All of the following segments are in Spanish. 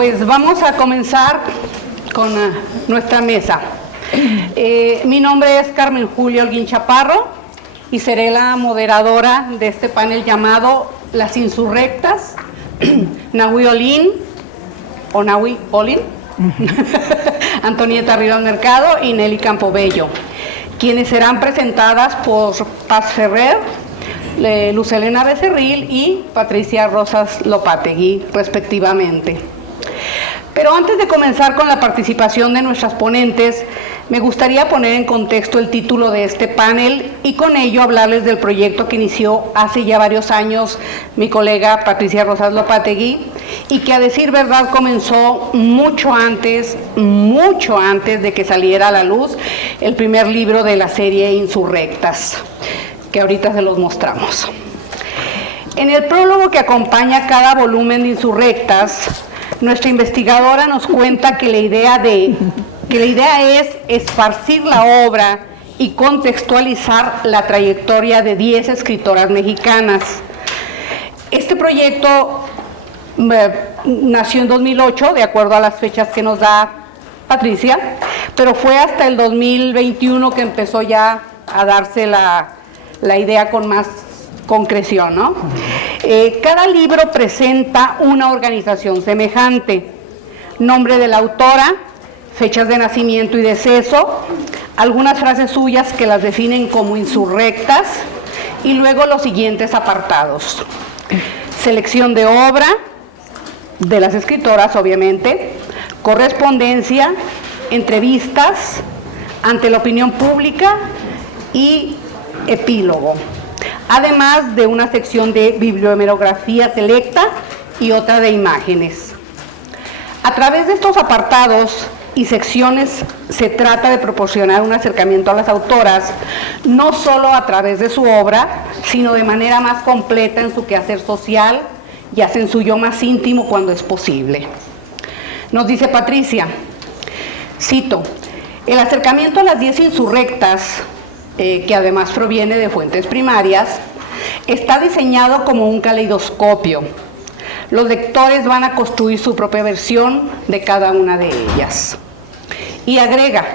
Pues vamos a comenzar con nuestra mesa. Mi nombre es Carmen Julia Holguín Chaparro y seré la moderadora de este panel llamado Las Insurrectas, Nahui Olin, o Nahui Olin, Antonieta Rivas Mercado y Nelly Campobello, quienes serán presentadas por Paz Ferrer, Luz Helena Becerril y Patricia Rosas Lopategui, respectivamente. Pero antes de comenzar con la participación de nuestras ponentes, me gustaría poner en contexto el título de este panel y con ello hablarles del proyecto que inició hace ya varios años mi colega Patricia Rosas Lopategui y que, a decir verdad, comenzó mucho antes de que saliera a la luz el primer libro de la serie Insurrectas, que ahorita se los mostramos. En el prólogo que acompaña cada volumen de Insurrectas, nuestra investigadora nos cuenta que la idea es esparcir la obra y contextualizar la trayectoria de 10 escritoras mexicanas. Este proyecto nació en 2008, de acuerdo a las fechas que nos da Patricia, pero fue hasta el 2021 que empezó ya a darse la idea con más concreción, ¿no? Cada libro presenta una organización semejante: nombre de la autora, fechas de nacimiento y deceso, algunas frases suyas que las definen como insurrectas y luego los siguientes apartados: selección de obra de las escritoras, obviamente, correspondencia, entrevistas ante la opinión pública y epílogo, además de una sección de bibliohemerografía selecta y otra de imágenes. A través de estos apartados y secciones se trata de proporcionar un acercamiento a las autoras, no solo a través de su obra, sino de manera más completa en su quehacer social y hacen su yo más íntimo cuando es posible. Nos dice Patricia, cito: el acercamiento a las 10 insurrectas, que además proviene de fuentes primarias, está diseñado como un caleidoscopio. Los lectores van a construir su propia versión de cada una de ellas. Y agrega,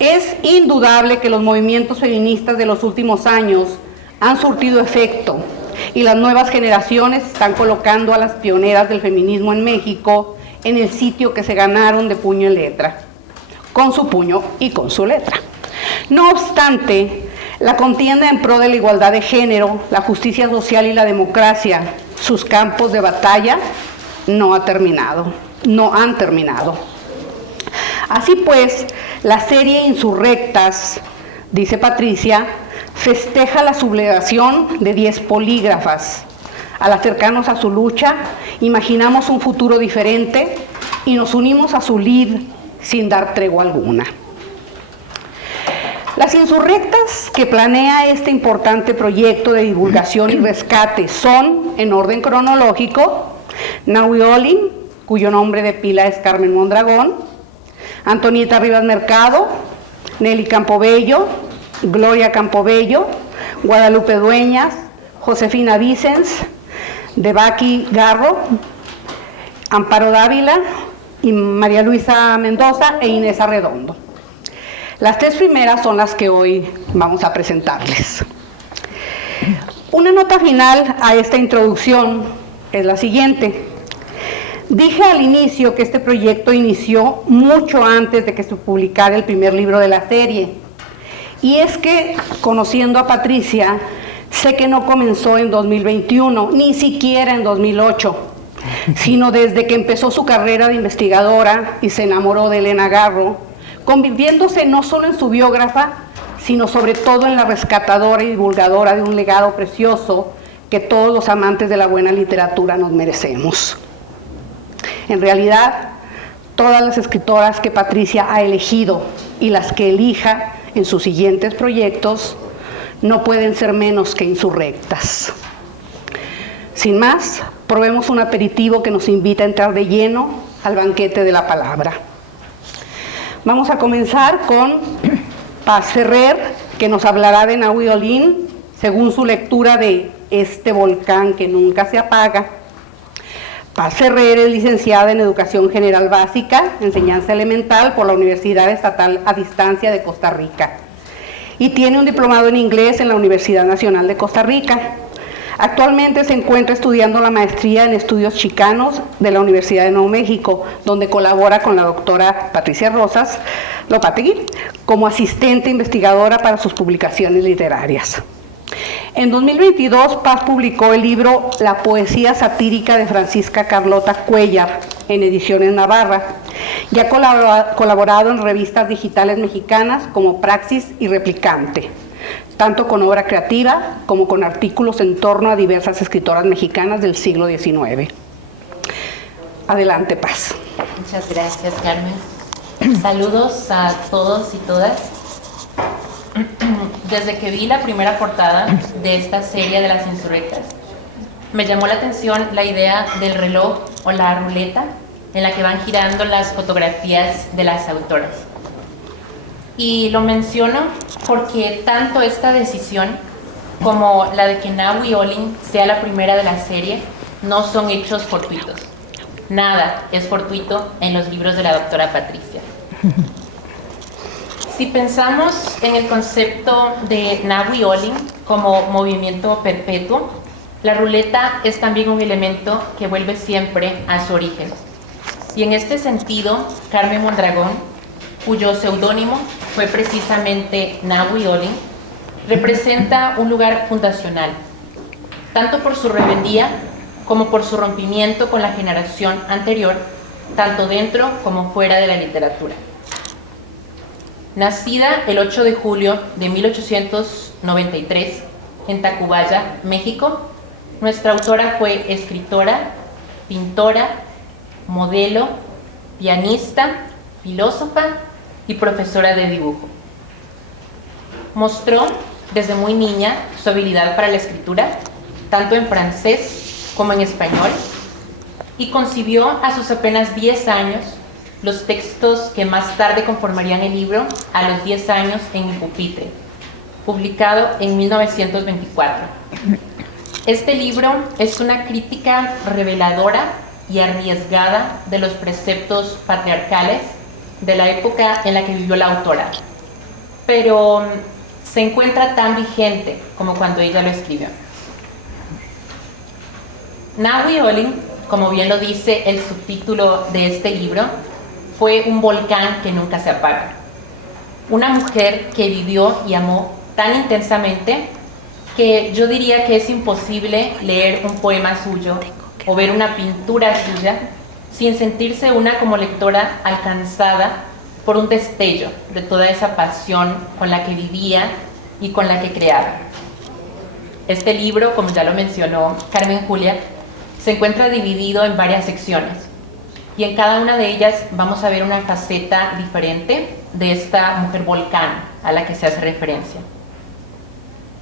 es indudable que los movimientos feministas de los últimos años han surtido efecto y las nuevas generaciones están colocando a las pioneras del feminismo en México en el sitio que se ganaron de puño y letra, con su puño y con su letra. No obstante, la contienda en pro de la igualdad de género, la justicia social y la democracia, sus campos de batalla, no han terminado. Así pues, la serie Insurrectas, dice Patricia, festeja la sublevación de 10 polígrafas. Al acercarnos a su lucha, imaginamos un futuro diferente y nos unimos a su lid sin dar tregua alguna. Las insurrectas que planea este importante proyecto de divulgación y rescate son, en orden cronológico, Nahui Olin, cuyo nombre de pila es Carmen Mondragón, Antonieta Rivas Mercado, Nelly Campobello, Gloria Campobello, Guadalupe Dueñas, Josefina Vicens, Debaki Garro, Amparo Dávila, y María Luisa Mendoza e Inés Arredondo. Las 3 primeras son las que hoy vamos a presentarles. Una nota final a esta introducción es la siguiente. Dije al inicio que este proyecto inició mucho antes de que se publicara el primer libro de la serie. Y es que, conociendo a Patricia, sé que no comenzó en 2021, ni siquiera en 2008, sino desde que empezó su carrera de investigadora y se enamoró de Elena Garro, convirtiéndose no solo en su biógrafa, sino sobre todo en la rescatadora y divulgadora de un legado precioso que todos los amantes de la buena literatura nos merecemos. En realidad, todas las escritoras que Patricia ha elegido y las que elija en sus siguientes proyectos no pueden ser menos que insurrectas. Sin más, probemos un aperitivo que nos invita a entrar de lleno al banquete de la palabra. Vamos a comenzar con Paz Ferrer, que nos hablará de Nahui Olin, según su lectura de Este volcán que nunca se apaga. Paz Ferrer es licenciada en Educación General Básica, Enseñanza Elemental por la Universidad Estatal a Distancia de Costa Rica y tiene un diplomado en inglés en la Universidad Nacional de Costa Rica. Actualmente se encuentra estudiando la maestría en estudios chicanos de la Universidad de Nuevo México, donde colabora con la doctora Patricia Rosas Lopategui como asistente investigadora para sus publicaciones literarias. En 2022, Paz publicó el libro La poesía satírica de Francisca Carlota Cuéllar en Ediciones Navarra y ha colaborado en revistas digitales mexicanas como Praxis y Replicante, tanto con obra creativa como con artículos en torno a diversas escritoras mexicanas del siglo XIX. Adelante, Paz. Muchas gracias, Carmen. Saludos a todos y todas. Desde que vi la primera portada de esta serie de las insurrectas, me llamó la atención la idea del reloj o la ruleta en la que van girando las fotografías de las autoras. Y lo menciono porque tanto esta decisión como la de que Nahui Olin sea la primera de la serie no son hechos fortuitos. Nada es fortuito en los libros de la doctora Patricia. Si pensamos en el concepto de Nahui Olin como movimiento perpetuo, la ruleta es también un elemento que vuelve siempre a su origen. Y en este sentido, Carmen Mondragón, cuyo seudónimo fue precisamente Nahui Olin, representa un lugar fundacional, tanto por su rebeldía como por su rompimiento con la generación anterior, tanto dentro como fuera de la literatura. Nacida el 8 de julio de 1893 en Tacubaya, México, nuestra autora fue escritora, pintora, modelo, pianista, filósofa y profesora de dibujo. Mostró desde muy niña su habilidad para la escritura, tanto en francés como en español, y concibió a sus apenas 10 años los textos que más tarde conformarían el libro A los 10 años en mi pupitre, publicado en 1924. Este libro es una crítica reveladora y arriesgada de los preceptos patriarcales de la época en la que vivió la autora, pero se encuentra tan vigente como cuando ella lo escribió. Nahui Olin, como bien lo dice el subtítulo de este libro, fue un volcán que nunca se apaga. Una mujer que vivió y amó tan intensamente que yo diría que es imposible leer un poema suyo o ver una pintura suya sin sentirse una como lectora alcanzada por un destello de toda esa pasión con la que vivía y con la que creaba. Este libro, como ya lo mencionó Carmen Julia, se encuentra dividido en varias secciones. Y en cada una de ellas vamos a ver una faceta diferente de esta mujer volcán a la que se hace referencia.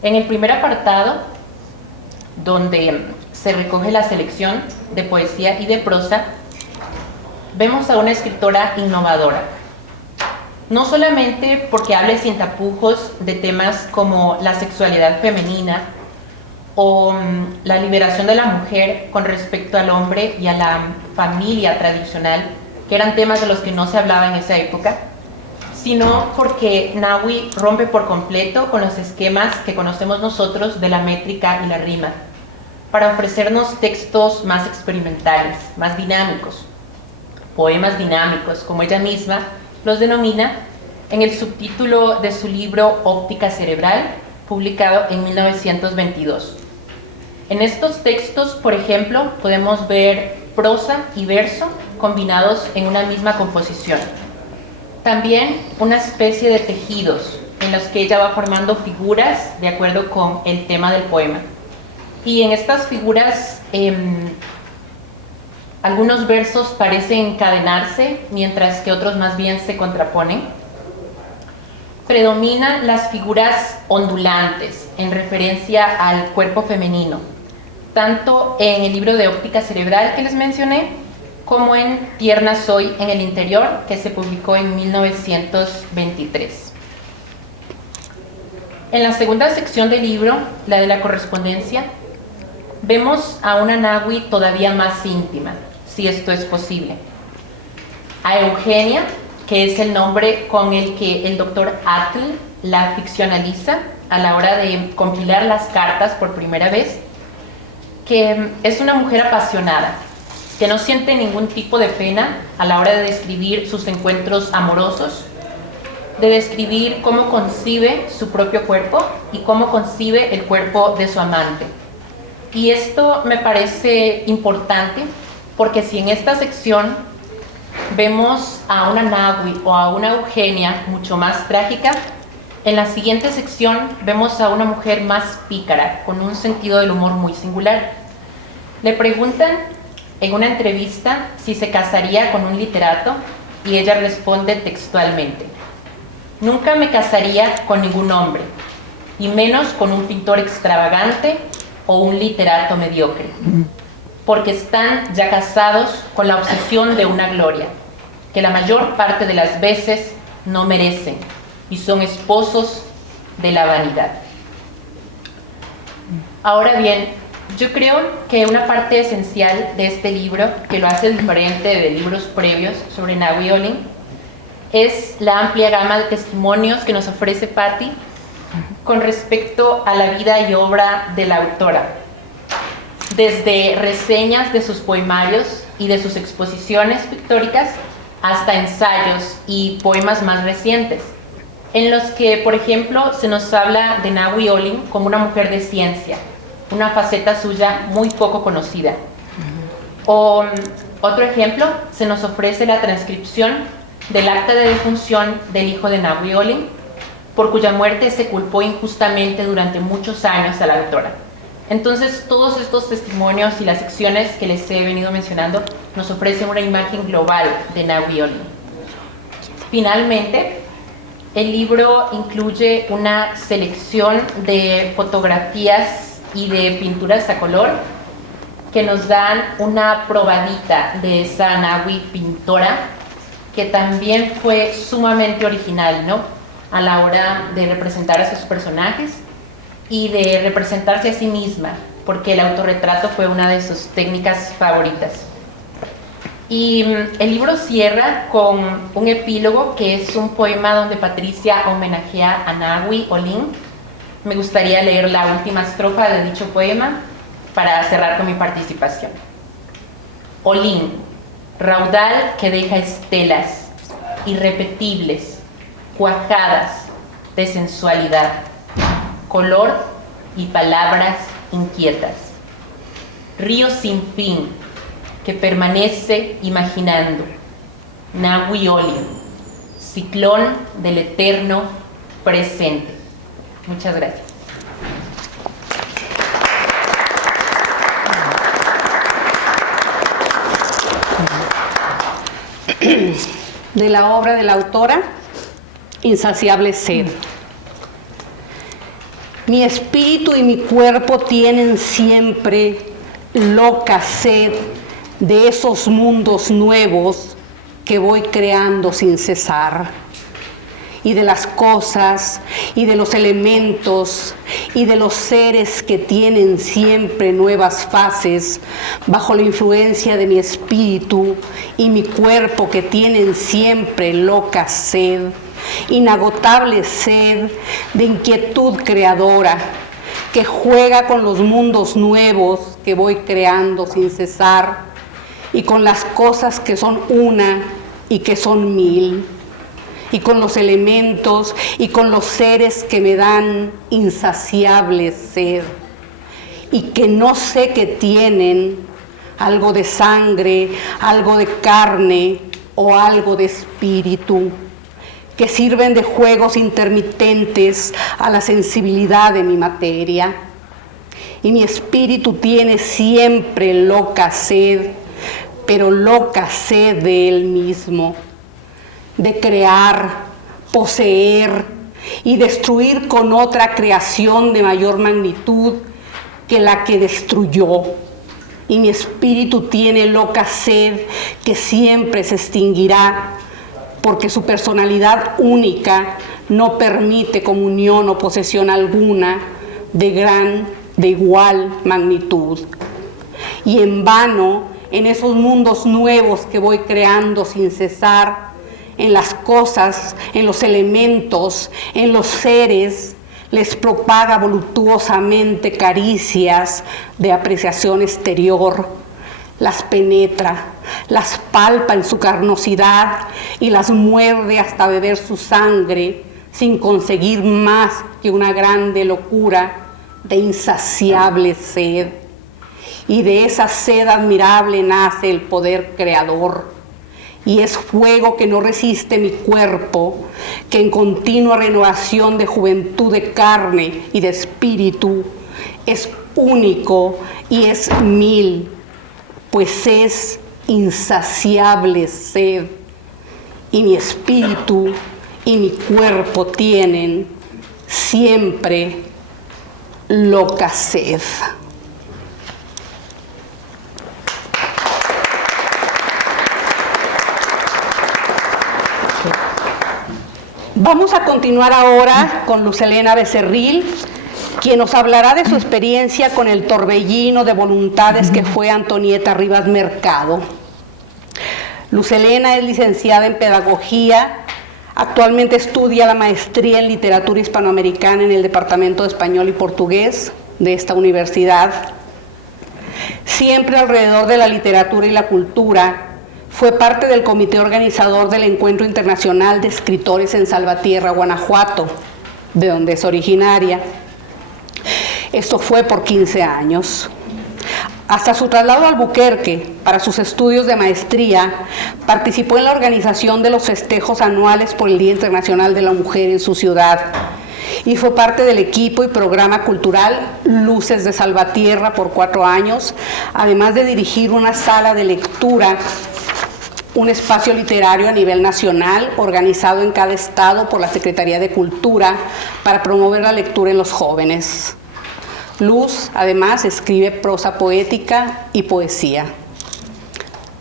En el primer apartado, donde se recoge la selección de poesía y de prosa, vemos a una escritora innovadora. No solamente porque hable sin tapujos de temas como la sexualidad femenina o la liberación de la mujer con respecto al hombre y a la familia tradicional, que eran temas de los que no se hablaba en esa época, sino porque Nahui rompe por completo con los esquemas que conocemos nosotros de la métrica y la rima, para ofrecernos textos más experimentales, más dinámicos, poemas dinámicos, como ella misma los denomina en el subtítulo de su libro Óptica Cerebral, publicado en 1922. En estos textos, por ejemplo, podemos ver prosa y verso combinados en una misma composición. También una especie de tejidos en los que ella va formando figuras de acuerdo con el tema del poema. Y en estas figuras, algunos versos parecen encadenarse, mientras que otros más bien se contraponen. Predominan las figuras ondulantes, en referencia al cuerpo femenino, tanto en el libro de Óptica Cerebral que les mencioné, como en Tierna Soy en el Interior, que se publicó en 1923. En la segunda sección del libro, la de la correspondencia, vemos a una Nahui todavía más íntima, si esto es posible. A Eugenia, que es el nombre con el que el doctor Atl la ficcionaliza a la hora de compilar las cartas por primera vez, que es una mujer apasionada, que no siente ningún tipo de pena a la hora de describir sus encuentros amorosos, de describir cómo concibe su propio cuerpo y cómo concibe el cuerpo de su amante. Y esto me parece importante porque si en esta sección vemos a una Nahui o a una Eugenia mucho más trágica, en la siguiente sección vemos a una mujer más pícara, con un sentido del humor muy singular. Le preguntan en una entrevista si se casaría con un literato y ella responde textualmente: nunca me casaría con ningún hombre, y menos con un pintor extravagante o un literato mediocre, porque están ya casados con la obsesión de una gloria, que la mayor parte de las veces no merecen, y son esposos de la vanidad. Ahora bien, yo creo que una parte esencial de este libro, que lo hace diferente de libros previos sobre Nahui Olin, es la amplia gama de testimonios que nos ofrece Patti con respecto a la vida y obra de la autora, desde reseñas de sus poemarios y de sus exposiciones pictóricas hasta ensayos y poemas más recientes, en los que, por ejemplo, se nos habla de Nahui Olin como una mujer de ciencia, una faceta suya muy poco conocida. O otro ejemplo, se nos ofrece la transcripción del acta de defunción del hijo de Nahui Olin, por cuya muerte se culpó injustamente durante muchos años a la autora. Entonces, todos estos testimonios y las secciones que les he venido mencionando nos ofrecen una imagen global de Nahui Olin. Finalmente, el libro incluye una selección de fotografías y de pinturas a color que nos dan una probadita de esa Nahui pintora, que también fue sumamente original, ¿no?, a la hora de representar a sus personajes y de representarse a sí misma, porque el autorretrato fue una de sus técnicas favoritas. Y el libro cierra con un epílogo que es un poema donde Patricia homenajea a Nahui Olin. Me gustaría leer la última estrofa de dicho poema para cerrar con mi participación. Olin, raudal que deja estelas irrepetibles, cuajadas de sensualidad, color y palabras inquietas. Río sin fin que permanece imaginando. Nahui Olin, ciclón del eterno presente. Muchas gracias. De la obra de la autora, Insaciable sed. Mi espíritu y mi cuerpo tienen siempre loca sed de esos mundos nuevos que voy creando sin cesar, y de las cosas, y de los elementos, y de los seres que tienen siempre nuevas fases bajo la influencia de mi espíritu y mi cuerpo, que tienen siempre loca sed, inagotable sed de inquietud creadora, que juega con los mundos nuevos que voy creando sin cesar, y con las cosas que son una y que son mil, y con los elementos y con los seres que me dan insaciable sed, y que no sé que tienen algo de sangre, algo de carne o algo de espíritu, que sirven de juegos intermitentes a la sensibilidad de mi materia. Y mi espíritu tiene siempre loca sed, pero loca sed de él mismo, de crear, poseer y destruir con otra creación de mayor magnitud que la que destruyó. Y mi espíritu tiene loca sed que siempre se extinguirá, porque su personalidad única no permite comunión o posesión alguna de gran de igual magnitud. Y en vano, en esos mundos nuevos que voy creando sin cesar, en las cosas, en los elementos, en los seres, les propaga voluptuosamente caricias de apreciación exterior, las penetra, las palpa en su carnosidad y las muerde hasta beber su sangre sin conseguir más que una grande locura de insaciable sed. Y de esa sed admirable nace el poder creador. Y es fuego que no resiste mi cuerpo, que en continua renovación de juventud de carne y de espíritu es único y es mil, pues es insaciable sed. Y mi espíritu y mi cuerpo tienen siempre loca sed. Vamos a continuar ahora con Luz Helena Becerril, quien nos hablará de su experiencia con el torbellino de voluntades que fue Antonieta Rivas Mercado. Luz Helena es licenciada en Pedagogía, actualmente estudia la maestría en Literatura Hispanoamericana en el Departamento de Español y Portugués de esta universidad. Siempre alrededor de la literatura y la cultura, fue parte del comité organizador del Encuentro Internacional de Escritores en Salvatierra, Guanajuato, de donde es originaria. Esto fue por 15 años. Hasta su traslado a Albuquerque para sus estudios de maestría, participó en la organización de los festejos anuales por el Día Internacional de la Mujer en su ciudad y fue parte del equipo y programa cultural Luces de Salvatierra por 4 años, además de dirigir una sala de lectura, un espacio literario a nivel nacional organizado en cada estado por la Secretaría de Cultura para promover la lectura en los jóvenes. Luz, además, escribe prosa poética y poesía.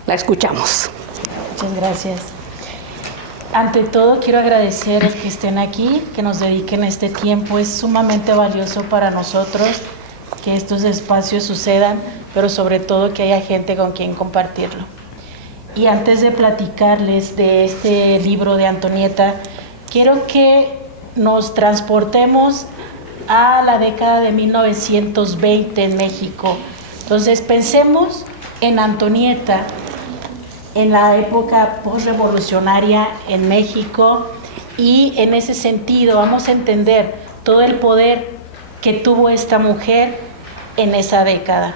La escuchamos. Muchas gracias. Ante todo, quiero agradecer que estén aquí, que nos dediquen este tiempo. Es sumamente valioso para nosotros que estos espacios sucedan, pero sobre todo que haya gente con quien compartirlo. Y antes de platicarles de este libro de Antonieta, quiero que nos transportemos a la década de 1920 en México. Entonces pensemos en Antonieta, en la época postrevolucionaria en México, y en ese sentido vamos a entender todo el poder que tuvo esta mujer en esa década.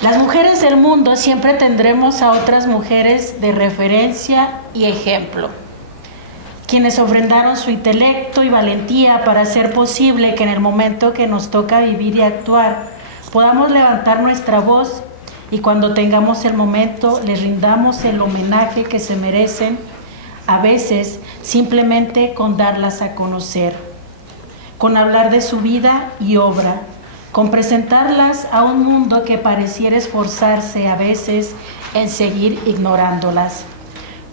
Las mujeres del mundo siempre tendremos a otras mujeres de referencia y ejemplo, quienes ofrendaron su intelecto y valentía para hacer posible que en el momento que nos toca vivir y actuar, podamos levantar nuestra voz y cuando tengamos el momento les rindamos el homenaje que se merecen, a veces simplemente con darlas a conocer, con hablar de su vida y obra, con presentarlas a un mundo que pareciera esforzarse a veces en seguir ignorándolas.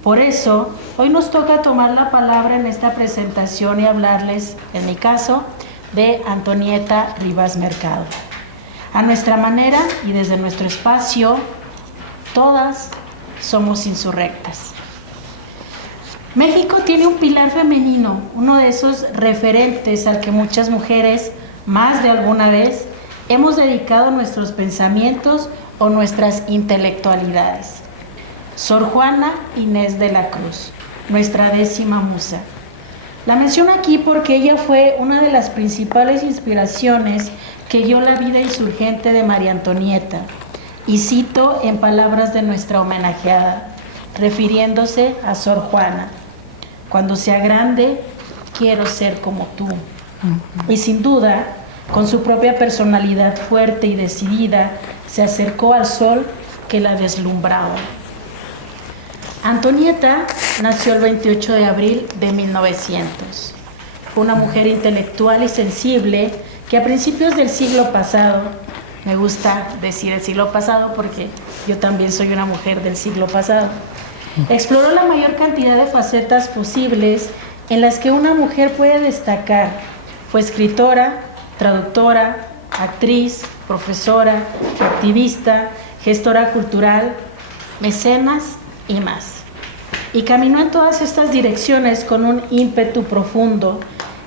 Por eso, hoy nos toca tomar la palabra en esta presentación y hablarles, en mi caso, de Antonieta Rivas Mercado. A nuestra manera y desde nuestro espacio, todas somos insurrectas. México tiene un pilar femenino, uno de esos referentes al que muchas mujeres, más de alguna vez, hemos dedicado nuestros pensamientos o nuestras intelectualidades. Sor Juana Inés de la Cruz, nuestra 10ª musa. La menciono aquí porque ella fue una de las principales inspiraciones que guió la vida insurgente de María Antonieta, y cito en palabras de nuestra homenajeada, refiriéndose a Sor Juana: cuando sea grande, quiero ser como tú. Y sin duda, con su propia personalidad fuerte y decidida, se acercó al sol que la deslumbraba. Antonieta nació el 28 de abril de 1900. Fue una mujer intelectual y sensible que a principios del siglo pasado, me gusta decir el siglo pasado porque yo también soy una mujer del siglo pasado, exploró la mayor cantidad de facetas posibles en las que una mujer puede destacar. Fue escritora, traductora, actriz, profesora, activista, gestora cultural, mecenas y más. Y caminó en todas estas direcciones con un ímpetu profundo,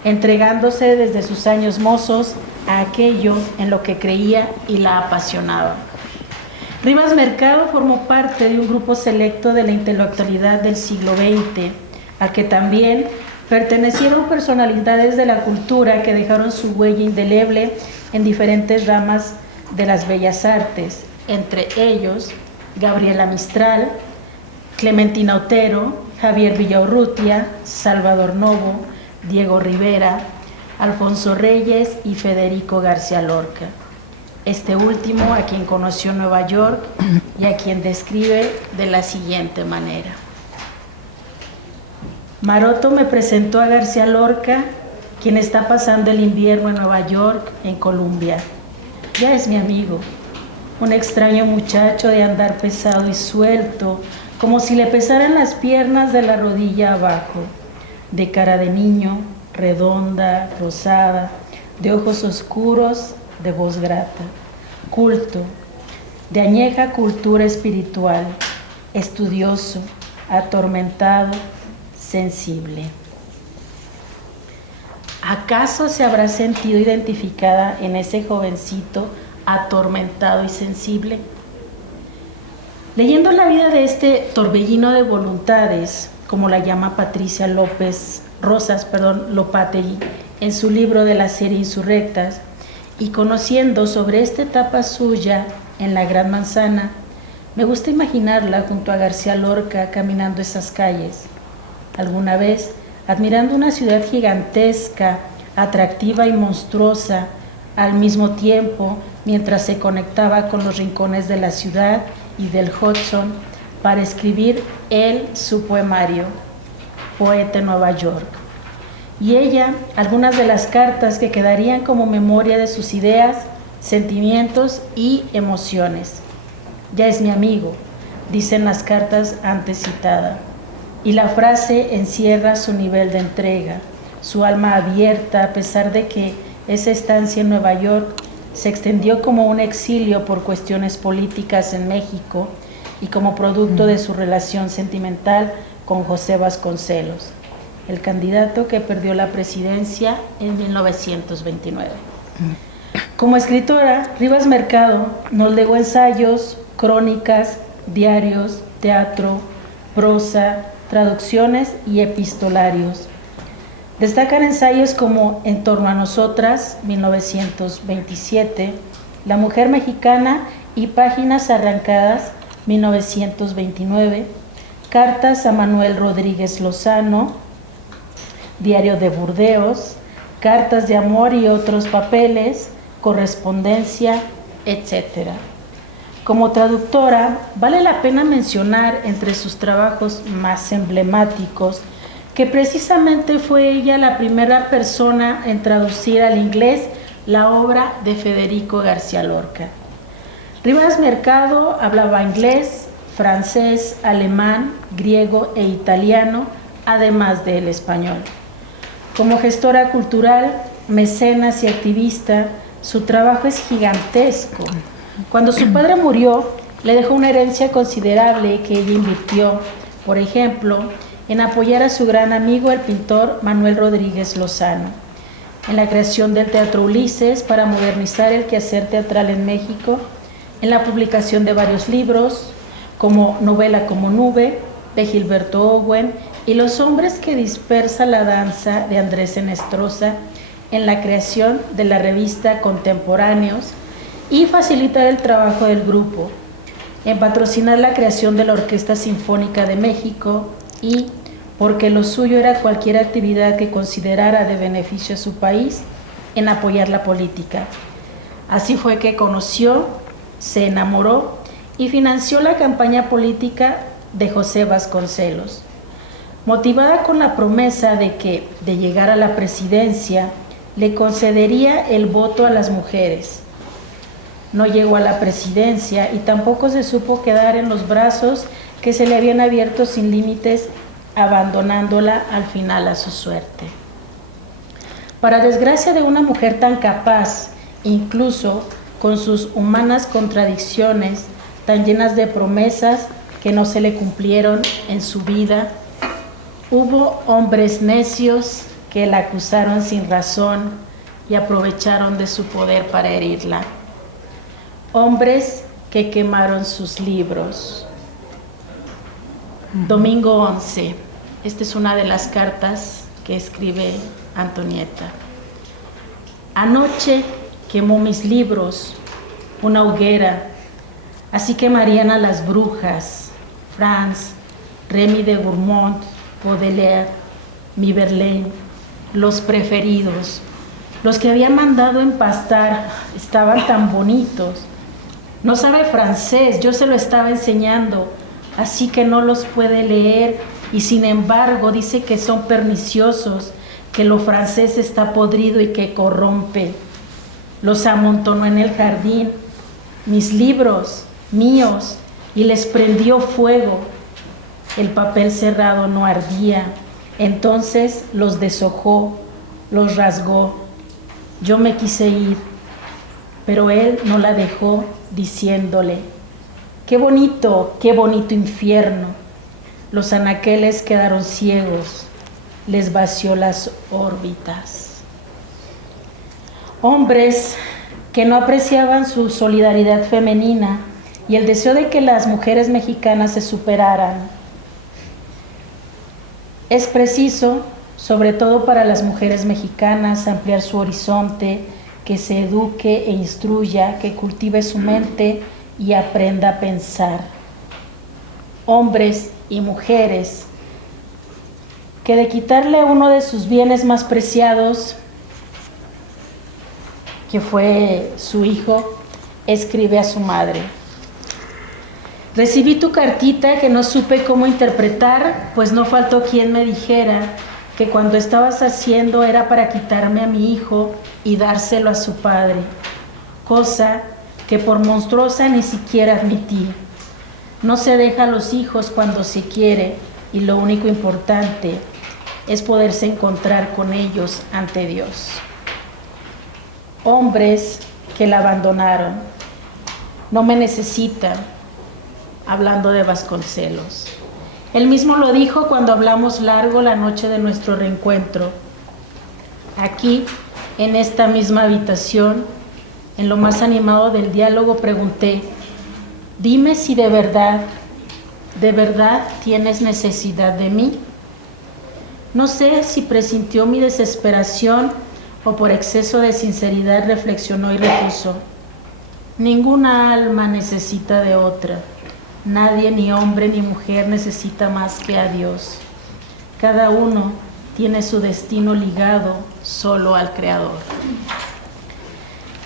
entregándose desde sus años mozos a aquello en lo que creía y la apasionaba. Rivas Mercado formó parte de un grupo selecto de la intelectualidad del siglo XX, al que también pertenecieron personalidades de la cultura que dejaron su huella indeleble en diferentes ramas de las bellas artes, entre ellos Gabriela Mistral, Clementina Otero, Javier Villaurrutia, Salvador Novo, Diego Rivera, Alfonso Reyes y Federico García Lorca. Este último a quien conoció en Nueva York y a quien describe de la siguiente manera. Maroto me presentó a García Lorca, quien está pasando el invierno en Nueva York, en Colombia. Ya es mi amigo, un extraño muchacho de andar pesado y suelto, como si le pesaran las piernas de la rodilla abajo, de cara de niño, redonda, rosada, de ojos oscuros, de voz grata, culto, de añeja cultura espiritual, estudioso, atormentado, sensible. ¿Acaso se habrá sentido identificada en ese jovencito atormentado y sensible? Leyendo la vida de este torbellino de voluntades, como la llama Patricia Rosas Lopategui en su libro de la serie Insurrectas, y conociendo sobre esta etapa suya en la Gran Manzana, me gusta imaginarla junto a García Lorca caminando esas calles, alguna vez admirando una ciudad gigantesca, atractiva y monstruosa al mismo tiempo, mientras se conectaba con los rincones de la ciudad y del Hudson para escribir su poemario, Poeta en Nueva York. Y ella, algunas de las cartas que quedarían como memoria de sus ideas, sentimientos y emociones. Ya es mi amigo, dicen las cartas antes citadas. Y la frase encierra su nivel de entrega, su alma abierta, a pesar de que esa estancia en Nueva York se extendió como un exilio por cuestiones políticas en México y como producto de su relación sentimental con José Vasconcelos, el candidato que perdió la presidencia en 1929. Como escritora, Rivas Mercado nos legó ensayos, crónicas, diarios, teatro, prosa, traducciones y epistolarios. Destacan ensayos como En torno a nosotras, 1927, La mujer mexicana y Páginas arrancadas, 1929, Cartas a Manuel Rodríguez Lozano, Diario de Burdeos, Cartas de amor y otros papeles, correspondencia, etc. Como traductora, vale la pena mencionar entre sus trabajos más emblemáticos que precisamente fue ella la primera persona en traducir al inglés la obra de Federico García Lorca. Rivas Mercado hablaba inglés, francés, alemán, griego e italiano, además del español. Como gestora cultural, mecenas y activista, su trabajo es gigantesco. Cuando su padre murió, le dejó una herencia considerable que ella invirtió, por ejemplo, en apoyar a su gran amigo, el pintor Manuel Rodríguez Lozano, en la creación del Teatro Ulises para modernizar el quehacer teatral en México, en la publicación de varios libros, como Novela como nube, de Gilberto Owen, y Los hombres que dispersa la danza, de Andrés Enestrosa, en la creación de la revista Contemporáneos, y facilitar el trabajo del grupo, en patrocinar la creación de la Orquesta Sinfónica de México y, porque lo suyo era cualquier actividad que considerara de beneficio a su país, en apoyar la política. Así fue que conoció, se enamoró y financió la campaña política de José Vasconcelos, motivada con la promesa de que, de llegar a la presidencia, le concedería el voto a las mujeres. No llegó a la presidencia y tampoco se supo quedar en los brazos que se le habían abierto sin límites abandonándola al final a su suerte. Para desgracia de una mujer tan capaz, incluso con sus humanas contradicciones, tan llenas de promesas que no se le cumplieron en su vida, hubo hombres necios que la acusaron sin razón y aprovecharon de su poder para herirla. Hombres que quemaron sus libros. Domingo 11. Esta es una de las cartas que escribe Antonieta. Anoche quemó mis libros, una hoguera, así quemarían a las brujas, Franz, Remy de Gourmont, Baudelaire, mi Verlaine, los preferidos, los que había mandado empastar, estaban tan bonitos. No sabe francés, yo se lo estaba enseñando, así que no los puede leer y sin embargo dice que son perniciosos, que lo francés está podrido y que corrompe. Los amontonó en el jardín, mis libros, míos, y les prendió fuego. El papel cerrado no ardía, entonces los deshojó, los rasgó. Yo me quise ir, pero él no la dejó, diciéndole: qué bonito infierno. Los anaqueles quedaron ciegos, les vació las órbitas. Hombres que no apreciaban su solidaridad femenina y el deseo de que las mujeres mexicanas se superaran. Es preciso, sobre todo para las mujeres mexicanas, ampliar su horizonte, que se eduque e instruya, que cultive su mente y aprenda a pensar. Hombres y mujeres que de quitarle uno de sus bienes más preciados, que fue su hijo, escribe a su madre: recibí tu cartita que no supe cómo interpretar, pues no faltó quien me dijera que cuando estabas haciendo era para quitarme a mi hijo y dárselo a su padre, cosa que por monstruosa ni siquiera admití. No se deja a los hijos cuando se quiere y lo único importante es poderse encontrar con ellos ante Dios. Hombres que la abandonaron, no me necesitan, hablando de Vasconcelos. Él mismo lo dijo cuando hablamos largo la noche de nuestro reencuentro. Aquí, en esta misma habitación, en lo más animado del diálogo, pregunté: dime si de verdad tienes necesidad de mí. No sé si presintió mi desesperación o por exceso de sinceridad reflexionó y repuso: ninguna alma necesita de otra. Nadie, ni hombre ni mujer, necesita más que a Dios. Cada uno tiene su destino ligado solo al Creador.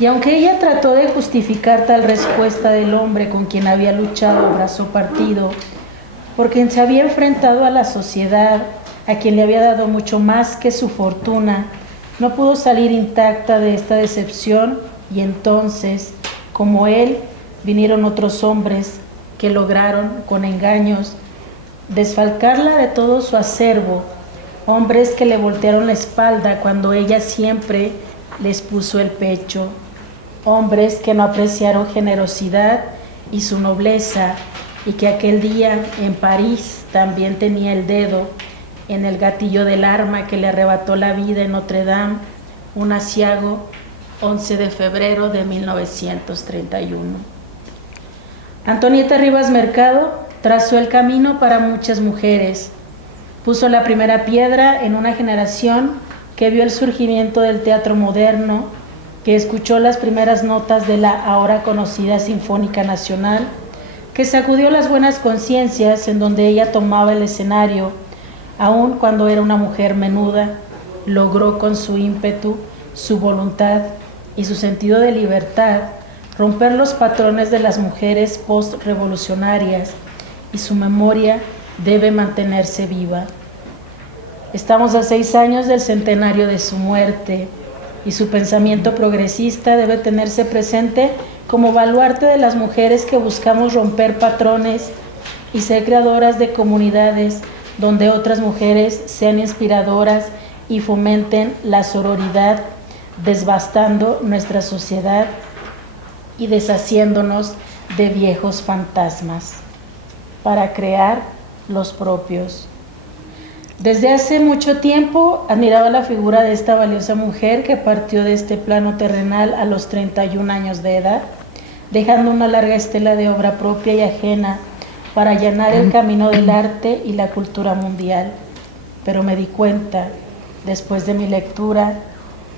Y aunque ella trató de justificar tal respuesta del hombre con quien había luchado a brazo partido, por quien se había enfrentado a la sociedad, a quien le había dado mucho más que su fortuna, no pudo salir intacta de esta decepción, y entonces, como él, vinieron otros hombres que lograron, con engaños, desfalcarla de todo su acervo, hombres que le voltearon la espalda cuando ella siempre les puso el pecho, hombres que no apreciaron generosidad y su nobleza, y que aquel día en París también tenía el dedo en el gatillo del arma que le arrebató la vida en Notre Dame, un aciago 11 de febrero de 1931. Antonieta Rivas Mercado trazó el camino para muchas mujeres, puso la primera piedra en una generación que vio el surgimiento del teatro moderno, que escuchó las primeras notas de la ahora conocida Sinfónica Nacional, que sacudió las buenas conciencias en donde ella tomaba el escenario, aun cuando era una mujer menuda, logró con su ímpetu, su voluntad y su sentido de libertad romper los patrones de las mujeres post-revolucionarias, y su memoria debe mantenerse viva. Estamos a 6 años del centenario de su muerte, y su pensamiento progresista debe tenerse presente como baluarte de las mujeres que buscamos romper patrones y ser creadoras de comunidades donde otras mujeres sean inspiradoras y fomenten la sororidad, desbastando nuestra sociedad y deshaciéndonos de viejos fantasmas para crear los propios. Desde hace mucho tiempo admiraba la figura de esta valiosa mujer que partió de este plano terrenal a los 31 años de edad, dejando una larga estela de obra propia y ajena para allanar el camino del arte y la cultura mundial. Pero me di cuenta, después de mi lectura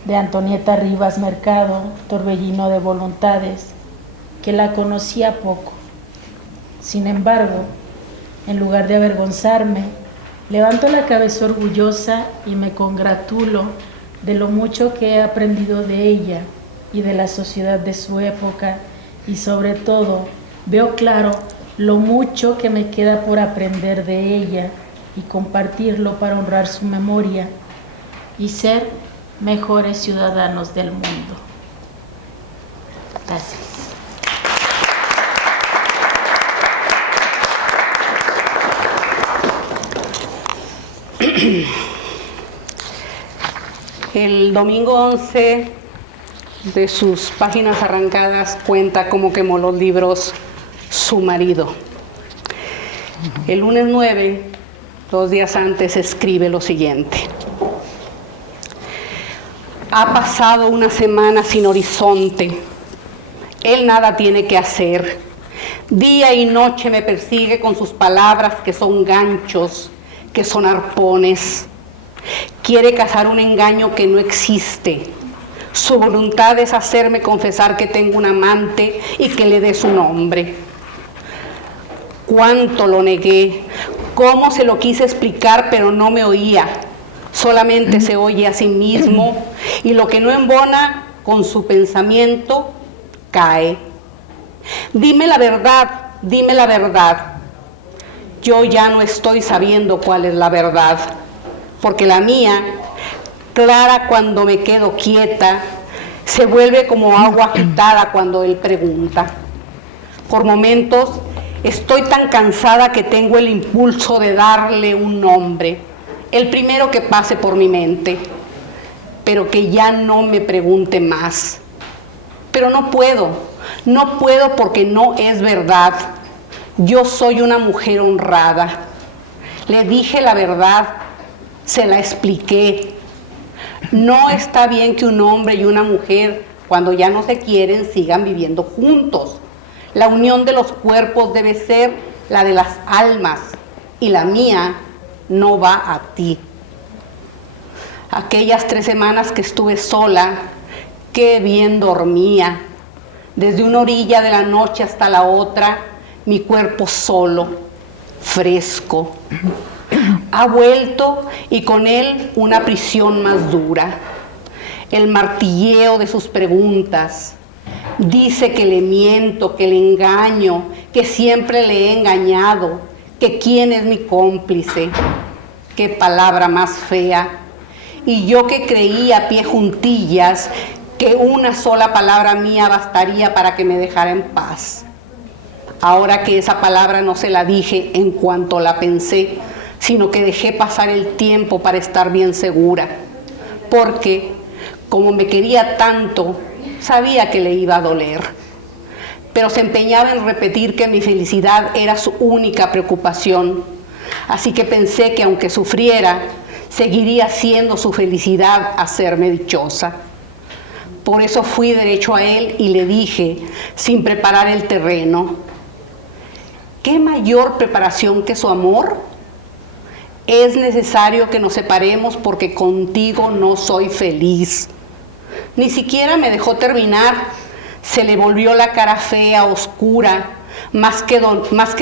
de Antonieta Rivas Mercado, Torbellino de Voluntades, que la conocía poco. Sin embargo, en lugar de avergonzarme, levanto la cabeza orgullosa y me congratulo de lo mucho que he aprendido de ella y de la sociedad de su época, y sobre todo veo claro lo mucho que me queda por aprender de ella y compartirlo para honrar su memoria y ser mejores ciudadanos del mundo. Gracias. El domingo 11 de sus páginas arrancadas cuenta cómo quemó los libros su marido. El lunes 9, 2 días antes, escribe lo siguiente: ha pasado una semana sin horizonte. Él nada tiene que hacer. Día y noche me persigue con sus palabras que son ganchos, que son arpones. Quiere cazar un engaño que no existe. Su voluntad es hacerme confesar que tengo un amante y que le dé su nombre. Cuánto lo negué, cómo se lo quise explicar, pero no me oía. Solamente se oye a sí mismo y lo que no embona con su pensamiento cae. Dime la verdad, dime la verdad. Yo ya no estoy sabiendo cuál es la verdad, porque la mía, clara cuando me quedo quieta, se vuelve como agua agitada cuando él pregunta. Por momentos estoy tan cansada que tengo el impulso de darle un nombre, el primero que pase por mi mente, pero que ya no me pregunte más. Pero no puedo porque no es verdad. Yo soy una mujer honrada. Le dije la verdad, se la expliqué. No está bien que un hombre y una mujer, cuando ya no se quieren, sigan viviendo juntos. La unión de los cuerpos debe ser la de las almas, y la mía no va a ti. Aquellas 3 semanas que estuve sola, qué bien dormía. Desde una orilla de la noche hasta la otra, mi cuerpo solo, fresco. Ha vuelto y con él una prisión más dura. El martilleo de sus preguntas. Dice que le miento, que le engaño, que siempre le he engañado, que quién es mi cómplice. Qué palabra más fea. Y yo que creía a pie juntillas que una sola palabra mía bastaría para que me dejara en paz. Ahora que esa palabra no se la dije en cuanto la pensé, sino que dejé pasar el tiempo para estar bien segura, porque como me quería tanto, sabía que le iba a doler, pero se empeñaba en repetir que mi felicidad era su única preocupación, así que pensé que aunque sufriera, seguiría siendo su felicidad hacerme dichosa. Por eso fui derecho a él y le dije, sin preparar el terreno: ¿qué mayor preparación que su amor? Es necesario que nos separemos porque contigo no soy feliz. Ni siquiera me dejó terminar. Se le volvió la cara fea, oscura, más que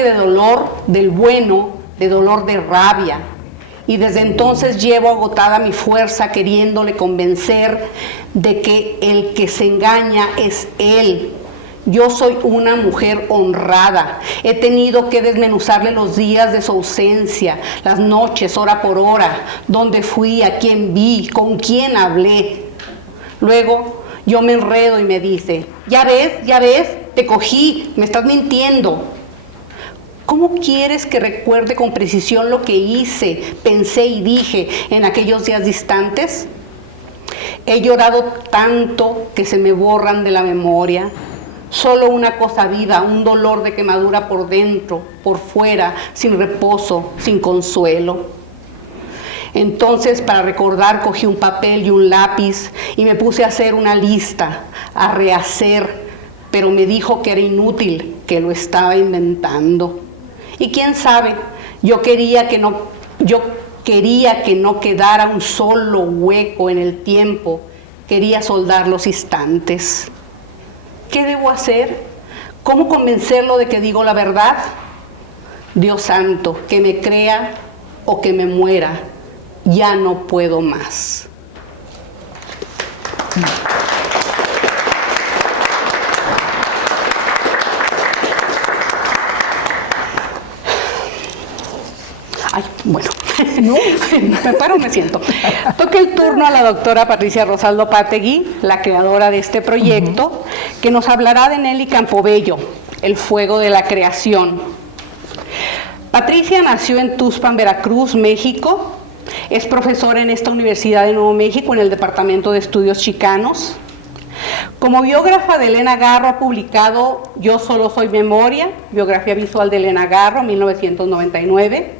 de dolor del bueno, de dolor de rabia. Y desde entonces llevo agotada mi fuerza queriéndole convencer de que el que se engaña es él. Yo soy una mujer honrada. He tenido que desmenuzarle los días de su ausencia, las noches, hora por hora, dónde fui, a quién vi, con quién hablé. Luego yo me enredo y me dice: ya ves, te cogí, me estás mintiendo. ¿Cómo quieres que recuerde con precisión lo que hice, pensé y dije en aquellos días distantes? He llorado tanto que se me borran de la memoria. Solo una cosa viva, un dolor de quemadura por dentro, por fuera, sin reposo, sin consuelo. Entonces, para recordar, cogí un papel y un lápiz y me puse a hacer una lista, a rehacer, pero me dijo que era inútil, que lo estaba inventando. Y quién sabe, yo quería que no quedara un solo hueco en el tiempo, quería soldar los instantes. ¿Qué debo hacer? ¿Cómo convencerlo de que digo la verdad? Dios santo, que me crea o que me muera, ya no puedo más. Ay, bueno, no, me paro, me siento. Toca el turno a la doctora Patricia Rosas Lopategui, la creadora de este proyecto, que nos hablará de Nelly Campobello, el fuego de la creación. Patricia nació en Tuxpan, Veracruz, México. Es profesora en esta Universidad de Nuevo México en el Departamento de Estudios Chicanos. Como biógrafa de Elena Garro ha publicado Yo solo soy memoria, biografía visual de Elena Garro, 1999.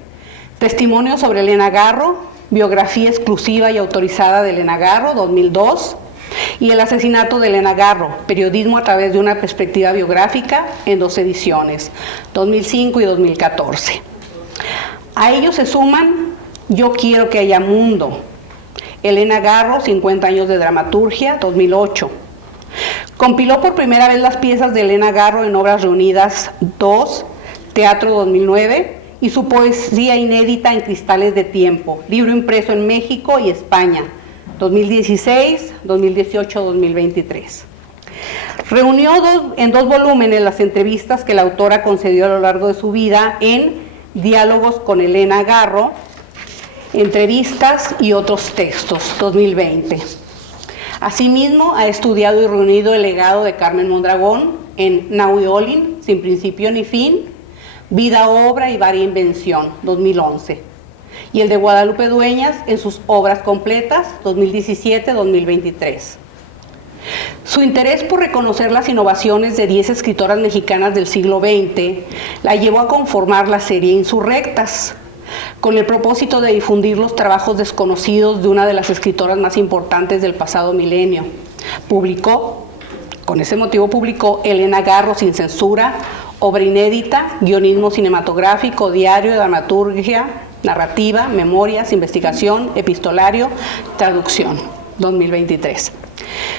Testimonio sobre Elena Garro, biografía exclusiva y autorizada de Elena Garro, 2002. Y El asesinato de Elena Garro, periodismo a través de una perspectiva biográfica, en 2 ediciones, 2005 y 2014. A ellos se suman Yo quiero que haya mundo, Elena Garro, 50 años de dramaturgia, 2008. Compiló por primera vez las piezas de Elena Garro en Obras Reunidas 2, Teatro, 2009, y su poesía inédita en Cristales de Tiempo, libro impreso en México y España, 2016, 2018, 2023. Reunió en 2 volúmenes las entrevistas que la autora concedió a lo largo de su vida en Diálogos con Elena Garro, entrevistas y otros textos, 2020. Asimismo, ha estudiado y reunido el legado de Carmen Mondragón en Now y Olin, Sin principio ni fin, Vida, obra y varia invención, 2011. Y el de Guadalupe Dueñas en sus obras completas, 2017-2023. Su interés por reconocer las innovaciones de 10 escritoras mexicanas del siglo XX la llevó a conformar la serie Insurrectas, con el propósito de difundir los trabajos desconocidos de una de las escritoras más importantes del pasado milenio. Con ese motivo publicó Elena Garro sin censura, obra inédita, guionismo cinematográfico, diario, dramaturgia, narrativa, memorias, investigación, epistolario, traducción, 2023.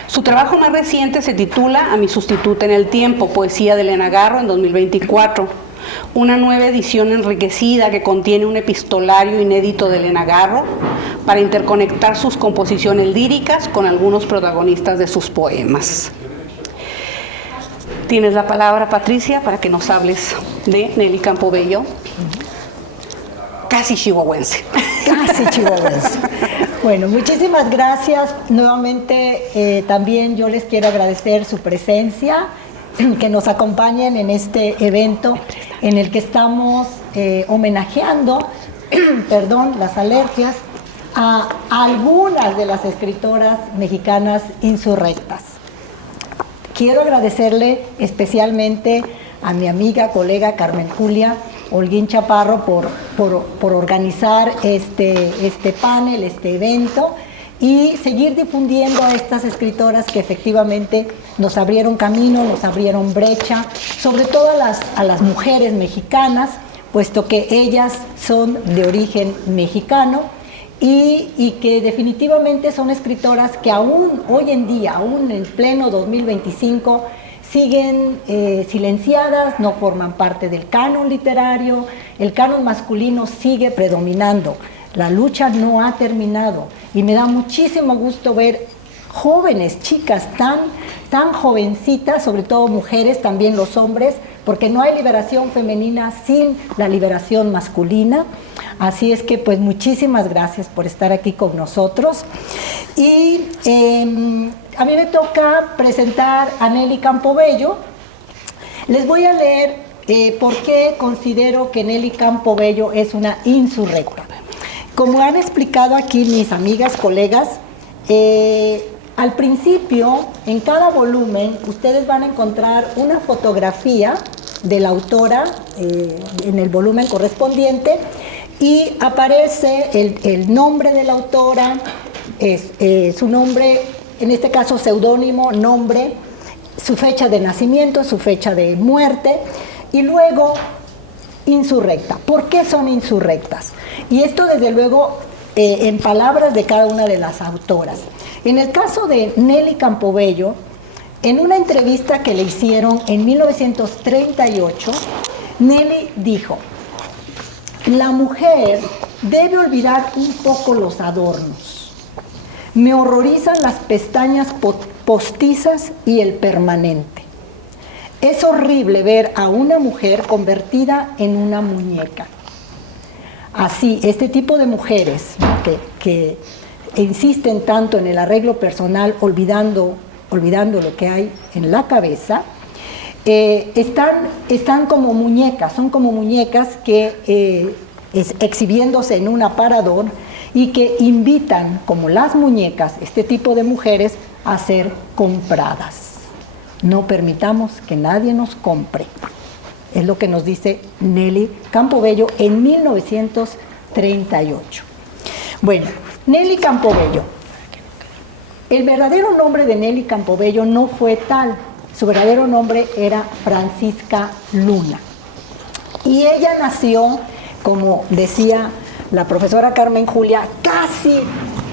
Su trabajo más reciente se titula A mi sustituta en el tiempo, poesía de Elena Garro, en 2024. Una nueva edición enriquecida que contiene un epistolario inédito de Elena Garro para interconectar sus composiciones líricas con algunos protagonistas de sus poemas. Tienes la palabra, Patricia, para que nos hables de Nelly Campobello, casi chihuahuense. Casi chihuahuense. Bueno, muchísimas gracias. Nuevamente también yo les quiero agradecer su presencia, que nos acompañen en este evento en el que estamos homenajeando las alergias a algunas de las escritoras mexicanas insurrectas. Quiero agradecerle especialmente a mi amiga, colega Carmen Julia Holguín Chaparro por organizar este panel, este evento, y seguir difundiendo a estas escritoras que efectivamente nos abrieron camino, nos abrieron brecha, sobre todo a las mujeres mexicanas, puesto que ellas son de origen mexicano y que definitivamente son escritoras que aún hoy en día, aún en pleno 2025, siguen silenciadas, no forman parte del canon literario, el canon masculino sigue predominando. La lucha no ha terminado y me da muchísimo gusto ver jóvenes, chicas tan jovencitas, sobre todo mujeres, también los hombres, porque no hay liberación femenina sin la liberación masculina. Así es que pues muchísimas gracias por estar aquí con nosotros. Y a mí me toca presentar a Nelly Campobello. Les voy a leer ¿Por qué considero que Nelly Campobello es una insurrecta? Como han explicado aquí mis amigas, colegas, al principio, en cada volumen, ustedes van a encontrar una fotografía de la autora en el volumen correspondiente y aparece el nombre de la autora, su nombre, en este caso seudónimo, nombre, su fecha de nacimiento, su fecha de muerte y luego insurrecta. ¿Por qué son insurrectas? Y esto desde luego en palabras de cada una de las autoras. En el caso de Nelly Campobello, en una entrevista que le hicieron en 1938, Nelly dijo: la mujer debe olvidar un poco los adornos. Me horrorizan las pestañas postizas y el permanente. Es horrible ver a una mujer convertida en una muñeca. Así, este tipo de mujeres que insisten tanto en el arreglo personal, olvidando lo que hay en la cabeza, están como muñecas, son como muñecas que exhibiéndose en un aparador y que invitan, como las muñecas, este tipo de mujeres a ser compradas. No permitamos que nadie nos compre. Es lo que nos dice Nelly Campobello en 1938. Bueno, Nelly Campobello. El verdadero nombre de Nelly Campobello no fue tal. Su verdadero nombre era Francisca Luna. Y ella nació, como decía la profesora Carmen Julia, casi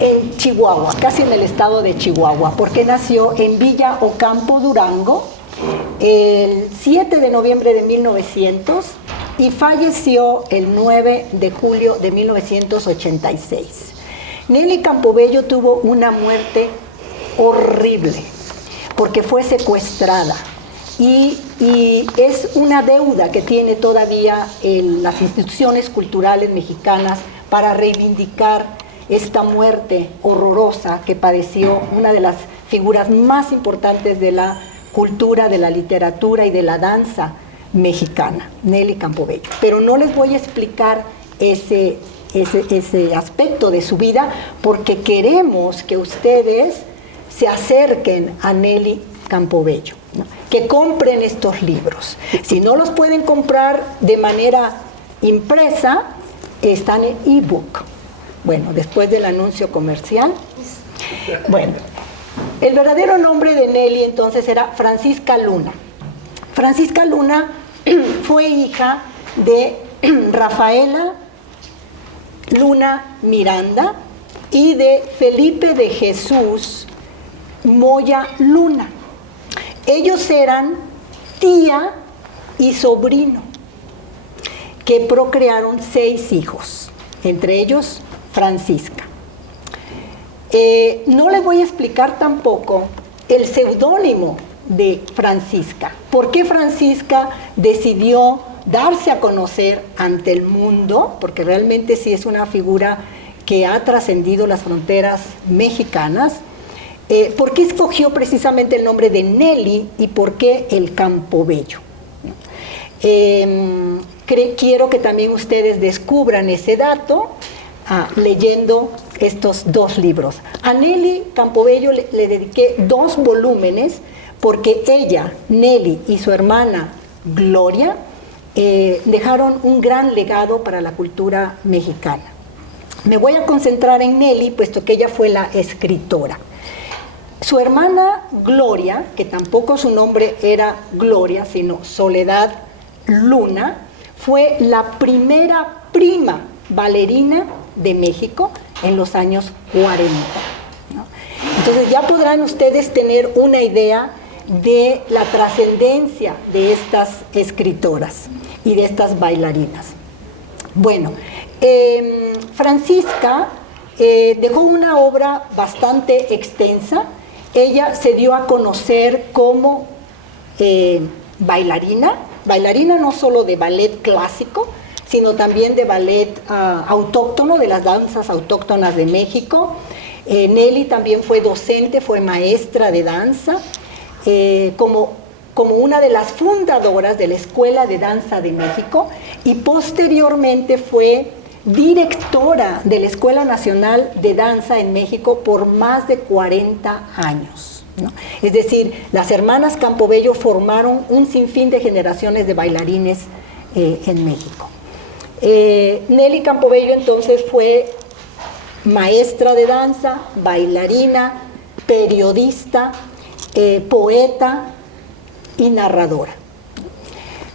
en Chihuahua, casi en el estado de Chihuahua, porque nació en Villa Ocampo, Durango, el 7 de noviembre de 1900 y falleció el 9 de julio de 1986. Nelly Campobello tuvo una muerte horrible, porque fue secuestrada y es una deuda que tiene todavía las instituciones culturales mexicanas para reivindicar esta muerte horrorosa que padeció una de las figuras más importantes de la cultura, de la literatura y de la danza mexicana, Nelly Campobello. Pero no les voy a explicar ese aspecto de su vida porque queremos que ustedes se acerquen a Nelly Campobello, ¿no? Que compren estos libros. Si no los pueden comprar de manera impresa, están en ebook. Bueno, después del anuncio comercial. Bueno, el verdadero nombre de Nelly entonces era Francisca Luna. Francisca Luna fue hija de Rafaela Luna Miranda y de Felipe de Jesús Moya Luna. Ellos eran tía y sobrino que procrearon 6 hijos, entre ellos Francisca. No les voy a explicar tampoco el seudónimo de Francisca. ¿Por qué Francisca decidió darse a conocer ante el mundo? Porque realmente sí es una figura que ha trascendido las fronteras mexicanas. ¿Por qué escogió precisamente el nombre de Nelly y por qué el Campobello? Quiero que también ustedes descubran ese dato leyendo estos 2 libros. A Nelly Campobello le dediqué 2 volúmenes porque ella, Nelly y su hermana Gloria dejaron un gran legado para la cultura mexicana. Me voy a concentrar en Nelly, puesto que ella fue la escritora. Su hermana Gloria, que tampoco su nombre era Gloria, sino Soledad Luna, fue la primera prima bailarina de México en los años 40, ¿no? Entonces ya podrán ustedes tener una idea de la trascendencia de estas escritoras y de estas bailarinas. Bueno, Francisca dejó una obra bastante extensa. Ella se dio a conocer como bailarina no solo de ballet clásico, sino también de ballet autóctono, de las danzas autóctonas de México. Nelly también fue docente, fue maestra de danza. Como como una de las fundadoras de la Escuela de Danza de México y posteriormente fue directora de la Escuela Nacional de Danza en México por más de 40 años, ¿no? Es decir, las hermanas Campobello formaron un sinfín de generaciones de bailarines en México. Nelly Campobello entonces fue maestra de danza, bailarina, periodista, poeta y narradora.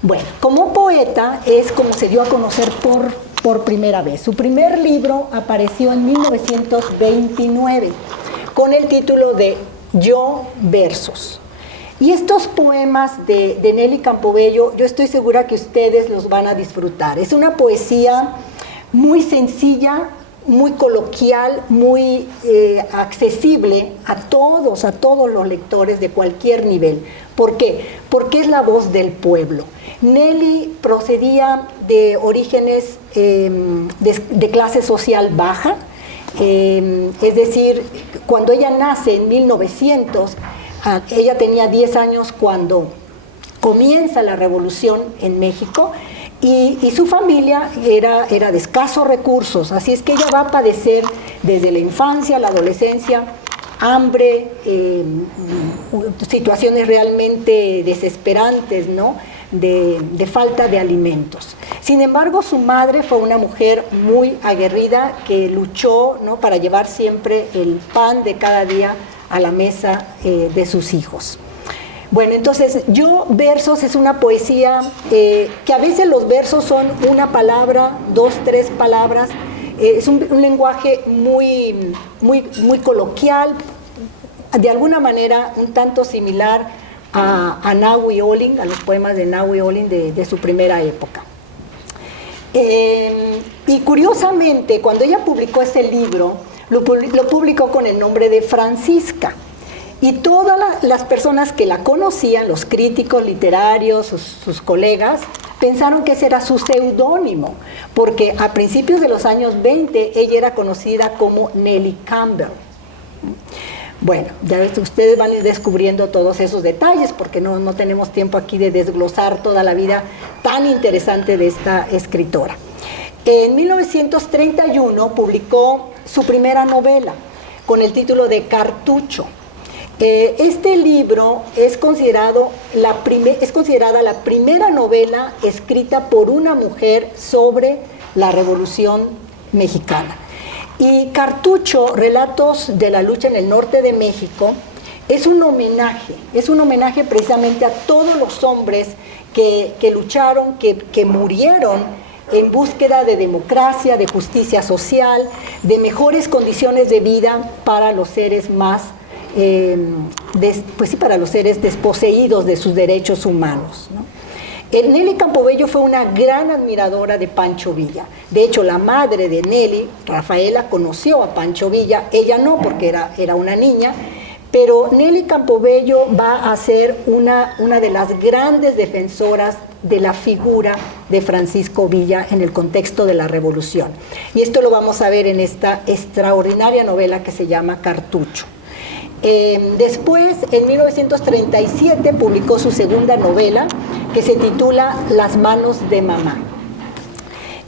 Bueno, como poeta es como se dio a conocer por primera vez. Su primer libro apareció en 1929 con el título de Yo Versos. Y estos poemas de Nelly Campobello, yo estoy segura que ustedes los van a disfrutar. Es una poesía muy sencilla, muy coloquial, muy accesible a todos los lectores de cualquier nivel. ¿Por qué? Porque es la voz del pueblo. Nelly procedía de orígenes de clase social baja, es decir, cuando ella nace en 1900, ella tenía 10 años cuando comienza la revolución en México y su familia era de escasos recursos, así es que ella va a padecer desde la infancia, la adolescencia, hambre, situaciones realmente desesperantes, ¿no? De falta de alimentos. Sin embargo, su madre fue una mujer muy aguerrida que luchó, ¿no?, para llevar siempre el pan de cada día a la mesa de sus hijos. Bueno, entonces, Yo Versos es una poesía que a veces los versos son una palabra, 2, 3 palabras, es un lenguaje muy coloquial, de alguna manera un tanto similar a Nahui Olin, a los poemas de Nahui Olin de su primera época. Y curiosamente, cuando ella publicó ese libro, lo publicó con el nombre de Francisca. Y todas las personas que la conocían, los críticos literarios, sus colegas, pensaron que ese era su seudónimo, porque a principios de los años 20 ella era conocida como Nelly Campbell. Bueno, ya ves, ustedes van a ir descubriendo todos esos detalles, porque no tenemos tiempo aquí de desglosar toda la vida tan interesante de esta escritora. En 1931 publicó su primera novela, con el título de Cartucho. Este libro es considerada la primera novela escrita por una mujer sobre la Revolución Mexicana. Y Cartucho, Relatos de la Lucha en el Norte de México, es un homenaje precisamente a todos los hombres que lucharon, que murieron en búsqueda de democracia, de justicia social, de mejores condiciones de vida para los seres más para los seres desposeídos de sus derechos humanos, ¿no? Nelly Campobello fue una gran admiradora de Pancho Villa. De hecho, la madre de Nelly, Rafaela, conoció a Pancho Villa. Ella no, porque era una niña, pero Nelly Campobello va a ser una de las grandes defensoras de la figura de Francisco Villa en el contexto de la Revolución. Y esto lo vamos a ver en esta extraordinaria novela que se llama Cartucho. Después, en 1937, publicó su segunda novela, que se titula Las manos de mamá.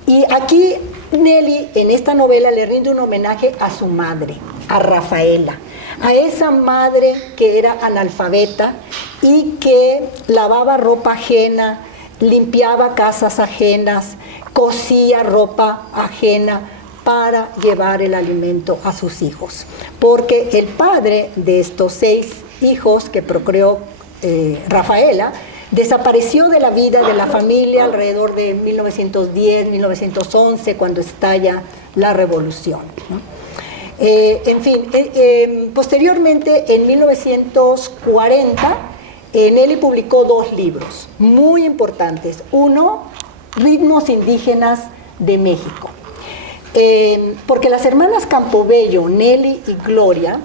Y aquí Nelly, en esta novela, le rinde un homenaje a su madre, a Rafaela, a esa madre que era analfabeta y que lavaba ropa ajena, limpiaba casas ajenas, cosía ropa ajena, para llevar el alimento a sus hijos, porque el padre de estos 6 hijos que procreó Rafaela desapareció de la vida de la familia alrededor de 1910, 1911, cuando estalla la revolución, ¿no? Posteriormente, en 1940, Nelly publicó 2 libros muy importantes. Uno, Ritmos Indígenas de México. Porque las hermanas Campobello, Nelly y Gloria,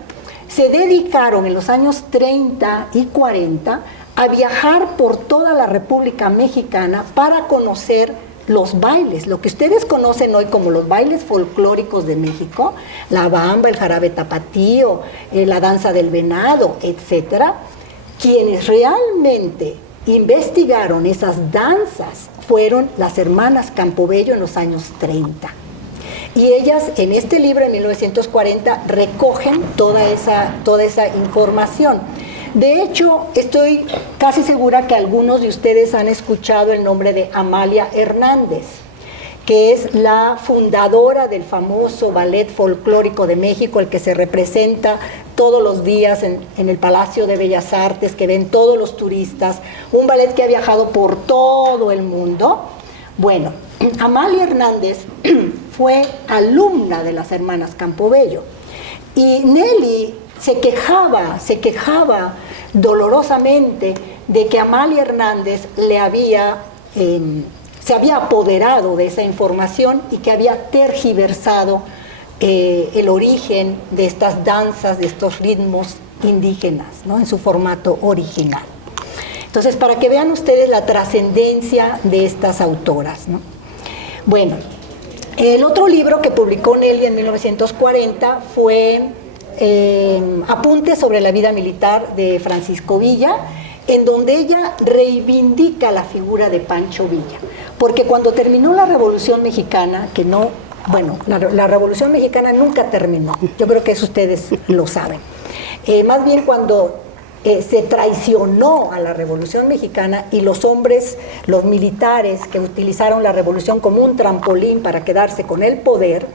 se dedicaron en los años 30 y 40 a viajar por toda la República Mexicana para conocer los bailes, lo que ustedes conocen hoy como los bailes folclóricos de México, la bamba, el jarabe tapatío, la danza del venado, etcétera. quienes realmente investigaron esas danzas fueron las hermanas Campobello en los años 30. Y ellas en este libro, en 1940, recogen toda esa información. De hecho, estoy casi segura que algunos de ustedes han escuchado el nombre de Amalia Hernández, que es la fundadora del famoso ballet folclórico de México, el que se representa todos los días en el Palacio de Bellas Artes, que ven todos los turistas, un ballet que ha viajado por todo el mundo. Bueno, Amalia Hernández fue alumna de las hermanas Campobello, y Nelly se quejaba dolorosamente de que Amalia Hernández se había apoderado de esa información y que había tergiversado el origen de estas danzas, de estos ritmos indígenas, ¿no?, en su formato original. Entonces, para que vean ustedes la trascendencia de estas autoras, ¿no? Bueno, el otro libro que publicó Nelly en 1940 fue Apuntes sobre la vida militar de Francisco Villa, en donde ella reivindica la figura de Pancho Villa, porque cuando terminó la Revolución Mexicana, la Revolución Mexicana nunca terminó, yo creo que eso ustedes lo saben, más bien cuando se traicionó a la Revolución Mexicana y los hombres, los militares que utilizaron la revolución como un trampolín para quedarse con el poder,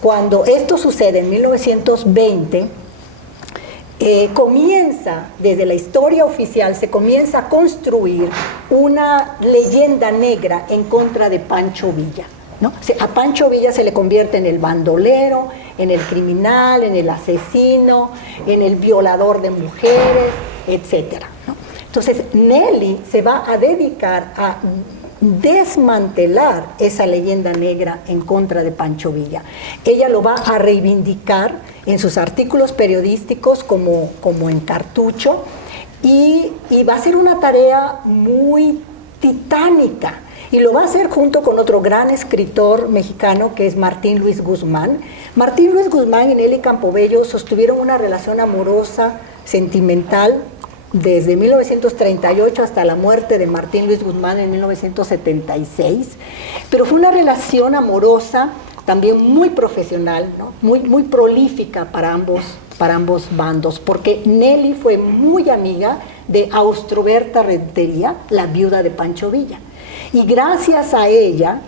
cuando esto sucede en 1920, desde la historia oficial, se comienza a construir una leyenda negra en contra de Pancho Villa, ¿no? A Pancho Villa se le convierte en el bandolero, en el criminal, en el asesino, en el violador de mujeres, etc., ¿no? Entonces, Nelly se va a dedicar a desmantelar esa leyenda negra en contra de Pancho Villa. Ella lo va a reivindicar en sus artículos periodísticos como en cartucho, y va a ser una tarea muy titánica, y lo va a hacer junto con otro gran escritor mexicano que es Martín Luis Guzmán. Martín Luis Guzmán y Nelly Campobello sostuvieron una relación amorosa, sentimental, desde 1938 hasta la muerte de Martín Luis Guzmán en 1976, pero fue una relación amorosa también muy profesional, ¿no?, muy prolífica para ambos bandos, porque Nelly fue muy amiga de Austroberta Rentería, la viuda de Pancho Villa, y gracias a ella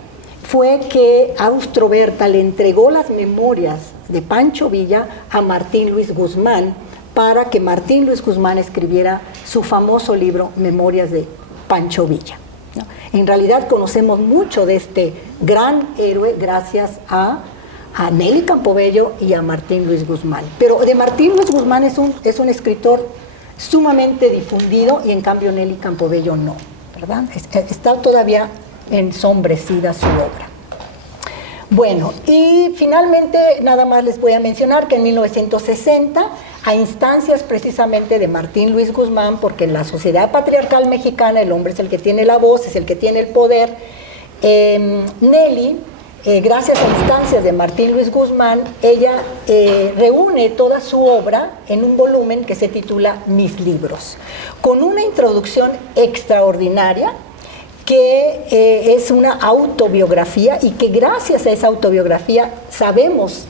fue que Austroberta le entregó las memorias de Pancho Villa a Martín Luis Guzmán, para que Martín Luis Guzmán escribiera su famoso libro Memorias de Pancho Villa, ¿no? En realidad conocemos mucho de este gran héroe gracias a Nelly Campobello y a Martín Luis Guzmán. Pero de Martín Luis Guzmán es un escritor sumamente difundido, y en cambio Nelly Campobello no, ¿verdad? Está todavía ensombrecida su obra. Bueno, y finalmente nada más les voy a mencionar que en 1960, a instancias precisamente de Martín Luis Guzmán, porque en la sociedad patriarcal mexicana el hombre es el que tiene la voz, es el que tiene el poder, Nelly, gracias a instancias de Martín Luis Guzmán, ella reúne toda su obra en un volumen que se titula Mis libros, con una introducción extraordinaria, que es una autobiografía, y que gracias a esa autobiografía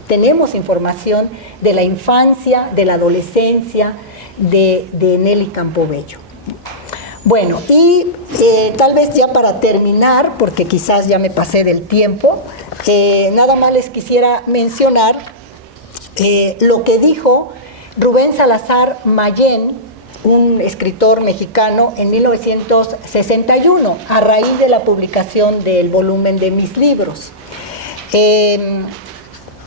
tenemos información de la infancia, de la adolescencia de Nelly Campobello. Bueno, y tal vez ya para terminar, porque quizás ya me pasé del tiempo, nada más les quisiera mencionar lo que dijo Rubén Salazar Mayén, un escritor mexicano, en 1961, a raíz de la publicación del volumen de Mis libros.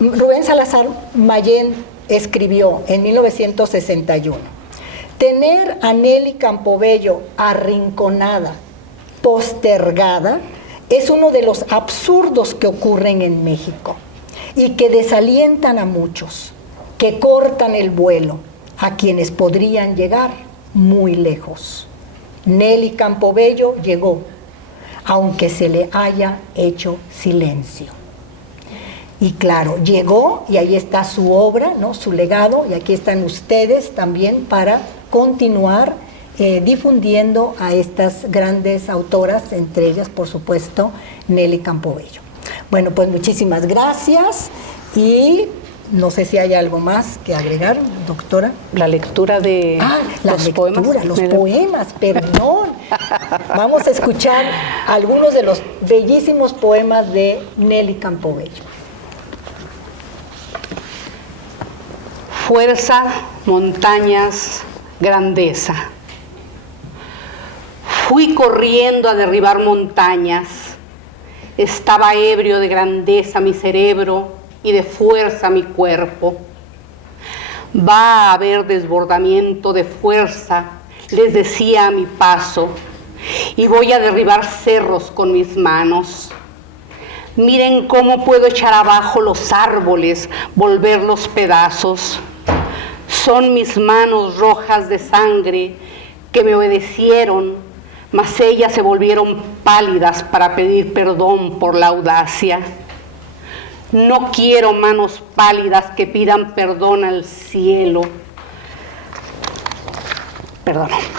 Rubén Salazar Mayén escribió en 1961: tener a Nelly Campobello arrinconada, postergada, es uno de los absurdos que ocurren en México y que desalientan a muchos, que cortan el vuelo a quienes podrían llegar muy lejos. Nelly Campobello llegó, aunque se le haya hecho silencio. Y claro, llegó, y ahí está su obra, ¿no?, su legado, y aquí están ustedes también para continuar difundiendo a estas grandes autoras, entre ellas, por supuesto, Nelly Campobello. Bueno, pues muchísimas gracias y no sé si hay algo más que agregar, doctora. La lectura de los poemas, perdón. Vamos a escuchar algunos de los bellísimos poemas de Nelly Campobello. Fuerza, montañas, grandeza. Fui corriendo a derribar montañas. Estaba ebrio de grandeza mi cerebro y de fuerza mi cuerpo. Va a haber desbordamiento de fuerza, les decía a mi paso, y voy a derribar cerros con mis manos. Miren cómo puedo echar abajo los árboles, volverlos pedazos. Son mis manos rojas de sangre que me obedecieron, mas ellas se volvieron pálidas para pedir perdón por la audacia. No quiero manos pálidas que pidan perdón al cielo.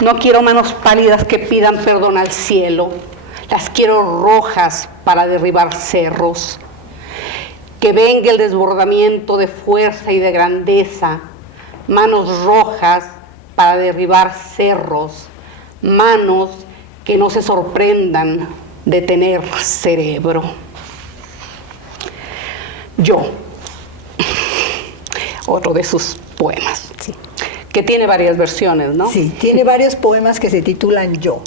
No quiero manos pálidas que pidan perdón al cielo. Las quiero rojas para derribar cerros. Que venga el desbordamiento de fuerza y de grandeza. Manos rojas para derribar cerros. Manos que no se sorprendan de tener cerebro. Yo, otro de sus poemas, sí, que tiene varias versiones, ¿no? Sí, tiene varios poemas que se titulan Yo.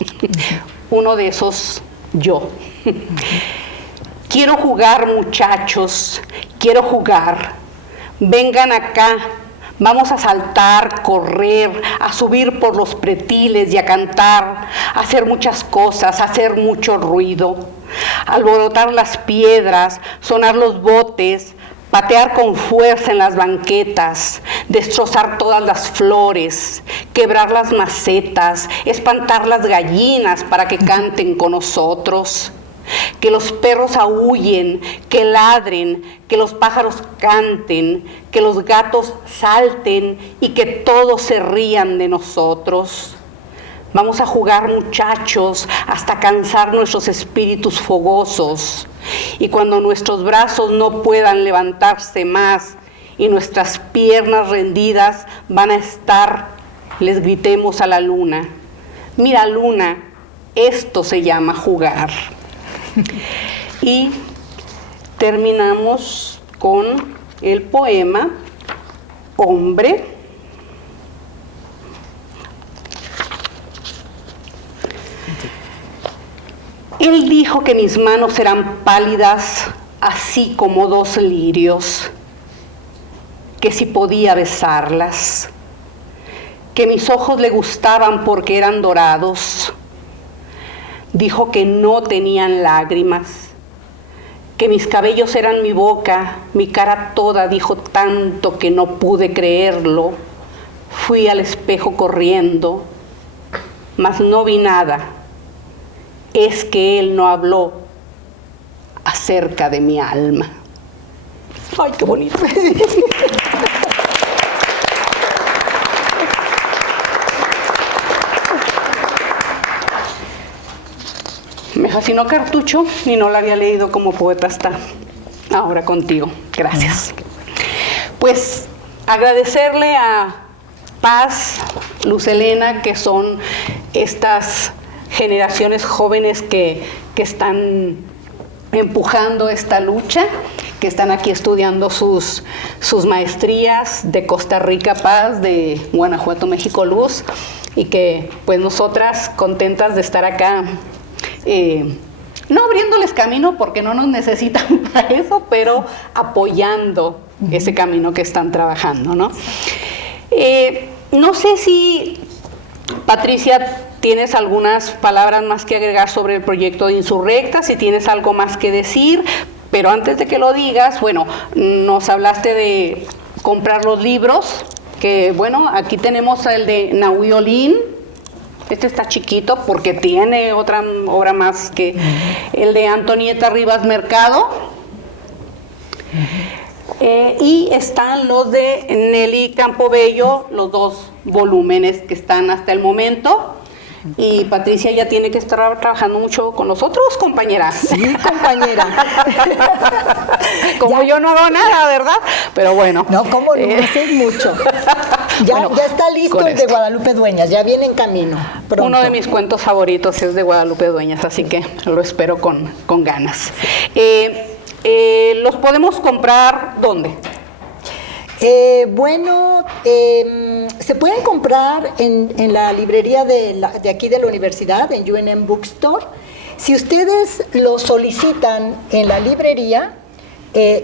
Uno de esos, Yo. Quiero jugar, muchachos, quiero jugar. Vengan acá, vamos a saltar, correr, a subir por los pretiles y a cantar, a hacer muchas cosas, a hacer mucho ruido. Alborotar las piedras, sonar los botes, patear con fuerza en las banquetas, destrozar todas las flores, quebrar las macetas, espantar las gallinas para que canten con nosotros. Que los perros aúllen, que ladren, que los pájaros canten, que los gatos salten y que todos se rían de nosotros. Vamos a jugar, muchachos, hasta cansar nuestros espíritus fogosos. Y cuando nuestros brazos no puedan levantarse más y nuestras piernas rendidas van a estar, les gritemos a la luna: mira, luna, esto se llama jugar. Y terminamos con el poema Hombre. Él dijo que mis manos eran pálidas, así como dos lirios, que si podía besarlas, que mis ojos le gustaban porque eran dorados. Dijo que no tenían lágrimas, que mis cabellos eran mi boca, mi cara toda, dijo tanto que no pude creerlo. Fui al espejo corriendo, mas no vi nada. Es que él no habló acerca de mi alma. ¡Ay, qué bonito! Me fascinó Cartucho y no la había leído como poeta hasta ahora contigo. Gracias. Pues agradecerle a Paz, Luz Helena, que son estas generaciones jóvenes que están empujando esta lucha, que están aquí estudiando sus maestrías de Costa Rica Paz, de Guanajuato México Luz, y que pues nosotras contentas de estar acá, no abriéndoles camino porque no nos necesitan para eso, pero apoyando ese camino que están trabajando, ¿no? No sé si, Patricia, tienes algunas palabras más que agregar sobre el proyecto de Insurrecta, si tienes algo más que decir, pero antes de que lo digas, bueno, nos hablaste de comprar los libros, que bueno, aquí tenemos el de Nahui Olin. Este está chiquito porque tiene otra obra más, que el de Antonieta Rivas Mercado. Y están los de Nelly Campobello, los dos volúmenes que están hasta el momento. Y Patricia ya tiene que estar trabajando mucho con nosotros, compañera. Sí, compañera. Como yo no hago nada, ¿verdad? Pero bueno. No, ¿cómo no? Haces mucho. Ya, Bueno, ya está listo con el de esto. Guadalupe Dueñas, ya viene en camino. Pronto. Uno de mis cuentos favoritos es de Guadalupe Dueñas, así que lo espero con ganas. ¿Los podemos comprar dónde? Se pueden comprar en la librería de aquí de la universidad, en UNM Bookstore. Si ustedes los solicitan en la librería,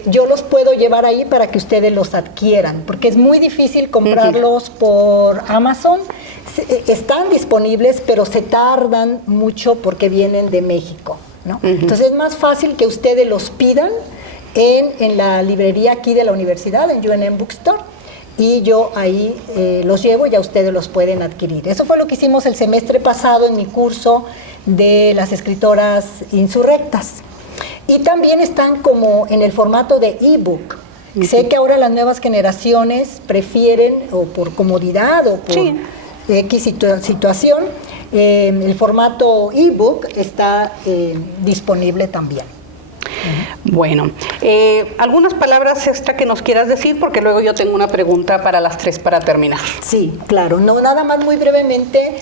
yo los puedo llevar ahí para que ustedes los adquieran, porque es muy difícil comprarlos por Amazon. Están disponibles, pero se tardan mucho porque vienen de México, ¿no? Entonces es más fácil que ustedes los pidan en la librería aquí de la universidad, en UNM Bookstore, y yo ahí los llevo y ya ustedes los pueden adquirir. Eso fue lo que hicimos el semestre pasado en mi curso de las escritoras insurrectas. Y también están como en el formato de ebook. Sé que ahora las nuevas generaciones prefieren, o por comodidad o por X situación, el formato ebook está disponible también. Bueno, algunas palabras extra que nos quieras decir, porque luego yo tengo una pregunta para las 3 para terminar. Sí, claro. No, nada más muy brevemente,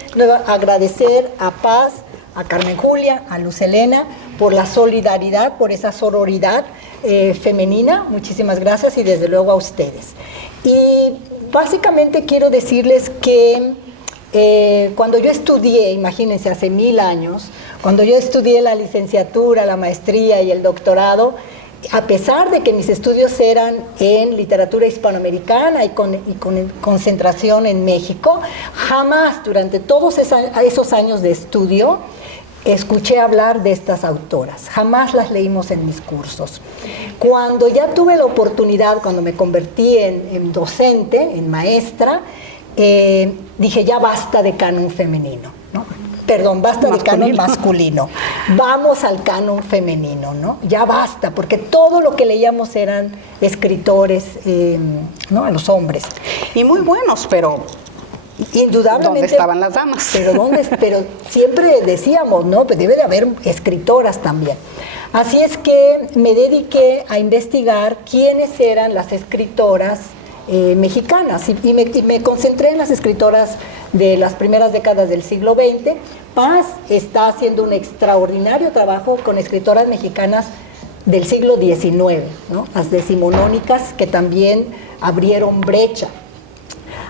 agradecer a Paz, a Carmen Julia, a Luz Helena, por la solidaridad, por esa sororidad femenina. Muchísimas gracias y desde luego a ustedes. Y básicamente quiero decirles que cuando yo estudié, imagínense, hace 1000 años, cuando yo estudié la licenciatura, la maestría y el doctorado, a pesar de que mis estudios eran en literatura hispanoamericana y con concentración en México, jamás durante todos esos años de estudio escuché hablar de estas autoras, jamás las leímos en mis cursos. Cuando ya tuve la oportunidad, cuando me convertí en docente, en maestra, dije ya basta de canon femenino, ¿no? Perdón, basta de canon masculino, vamos al canon femenino, ¿no? Ya basta, porque todo lo que leíamos eran escritores, ¿no? A los hombres. Y muy buenos, pero indudablemente. ¿dónde estaban las damas? Pero siempre decíamos, ¿no? Pues debe de haber escritoras también. Así es que me dediqué a investigar quiénes eran las escritoras mexicanas y me concentré en las escritoras de las primeras décadas del siglo XX. Paz está haciendo un extraordinario trabajo con escritoras mexicanas del siglo XIX, ¿no? Las decimonónicas, que también abrieron brecha.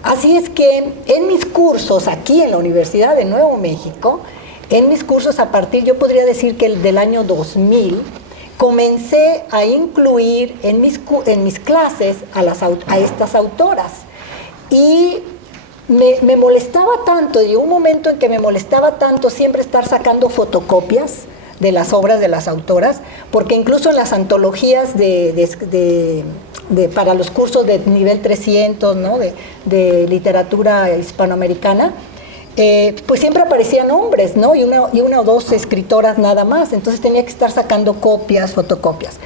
Así es que en mis cursos aquí en la Universidad de Nuevo México, en mis cursos yo podría decir que del año 2000, comencé a incluir en mis clases a estas autoras. Y me molestaba tanto, llegó un momento en que me molestaba tanto siempre estar sacando fotocopias de las obras de las autoras, porque incluso en las antologías para los cursos de nivel 300, ¿no? de literatura hispanoamericana, pues siempre aparecían hombres, ¿no? y una o dos escritoras nada más, entonces tenía que estar sacando copias, fotocopias,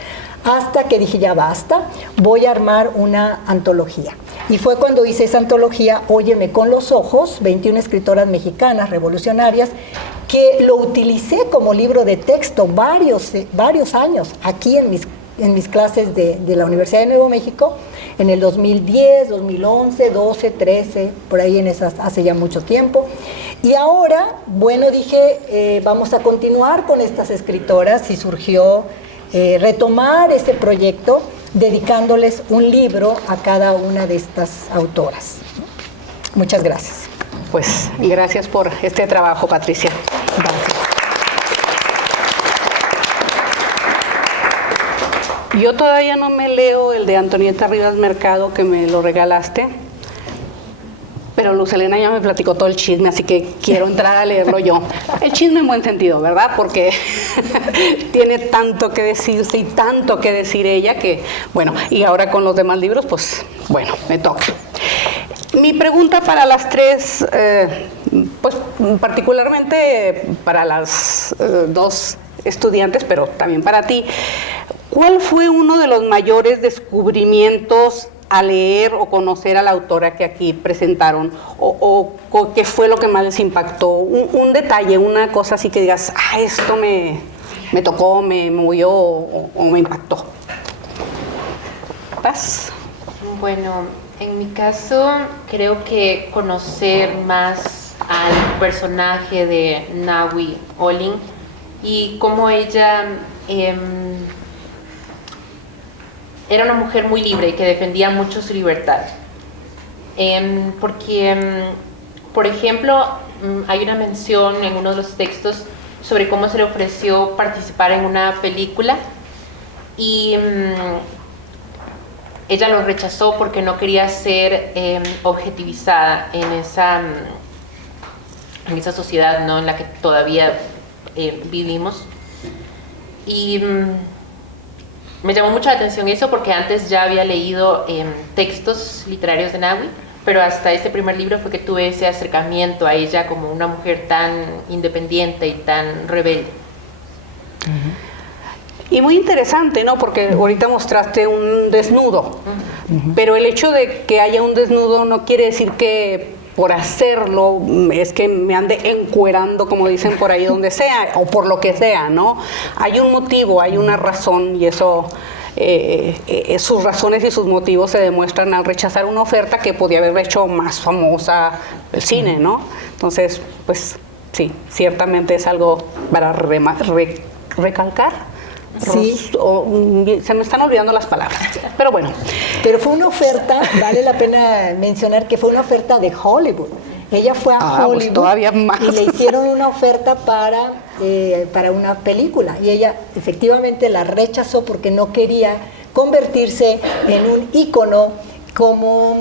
hasta que dije ya basta, voy a armar una antología. Y fue cuando hice esa antología, Óyeme con los ojos, 21 escritoras mexicanas revolucionarias, que lo utilicé como libro de texto varios años aquí en mis clases de la Universidad de Nuevo México, en el 2010, 2011, 12, 13, por ahí en esas, hace ya mucho tiempo. Y ahora, bueno, dije, vamos a continuar con estas escritoras y surgió retomar ese proyecto dedicándoles un libro a cada una de estas autoras. Muchas gracias. Pues gracias por este trabajo, Patricia. Gracias. Yo todavía no me leo el de Antonieta Rivas Mercado, que me lo regalaste, pero Luz Helena ya me platicó todo el chisme, así que quiero entrar a leerlo yo. El chisme en buen sentido, ¿verdad? Porque tiene tanto que decirse y tanto que decir ella que, bueno, y ahora con los demás libros, pues, bueno, me toca. Mi pregunta para las 3, pues particularmente para las 2 estudiantes, pero también para ti, ¿cuál fue uno de los mayores descubrimientos a leer o conocer a la autora que aquí presentaron? ¿O qué fue lo que más les impactó? Un detalle, una cosa así que digas, esto me tocó, me movió o me impactó. ¿Paz? Bueno, en mi caso creo que conocer más al personaje de Nahui Olin y cómo ella era una mujer muy libre y que defendía mucho su libertad. Porque, por ejemplo, hay una mención en uno de los textos sobre cómo se le ofreció participar en una película y ella lo rechazó porque no quería ser objetivizada en esa sociedad, ¿no?, en la que todavía vivimos. Y me llamó mucho la atención eso porque antes ya había leído textos literarios de Nahui, pero hasta este primer libro fue que tuve ese acercamiento a ella como una mujer tan independiente y tan rebelde. Y muy interesante, ¿no? Porque ahorita mostraste un desnudo, pero el hecho de que haya un desnudo no quiere decir que por hacerlo es que me ande encuerando, como dicen por ahí, donde sea, o por lo que sea, ¿no? Hay un motivo, hay una razón, y eso, sus razones y sus motivos se demuestran al rechazar una oferta que podía haber hecho más famosa el cine, ¿no? Entonces, pues sí, ciertamente es algo para recalcar. Sí. Se me están olvidando las palabras, pero bueno. Pero fue una oferta, vale la pena mencionar que fue una oferta de Hollywood. Ella fue a Hollywood pues todavía más. Y le hicieron una oferta para una película y ella efectivamente la rechazó porque no quería convertirse en un ícono como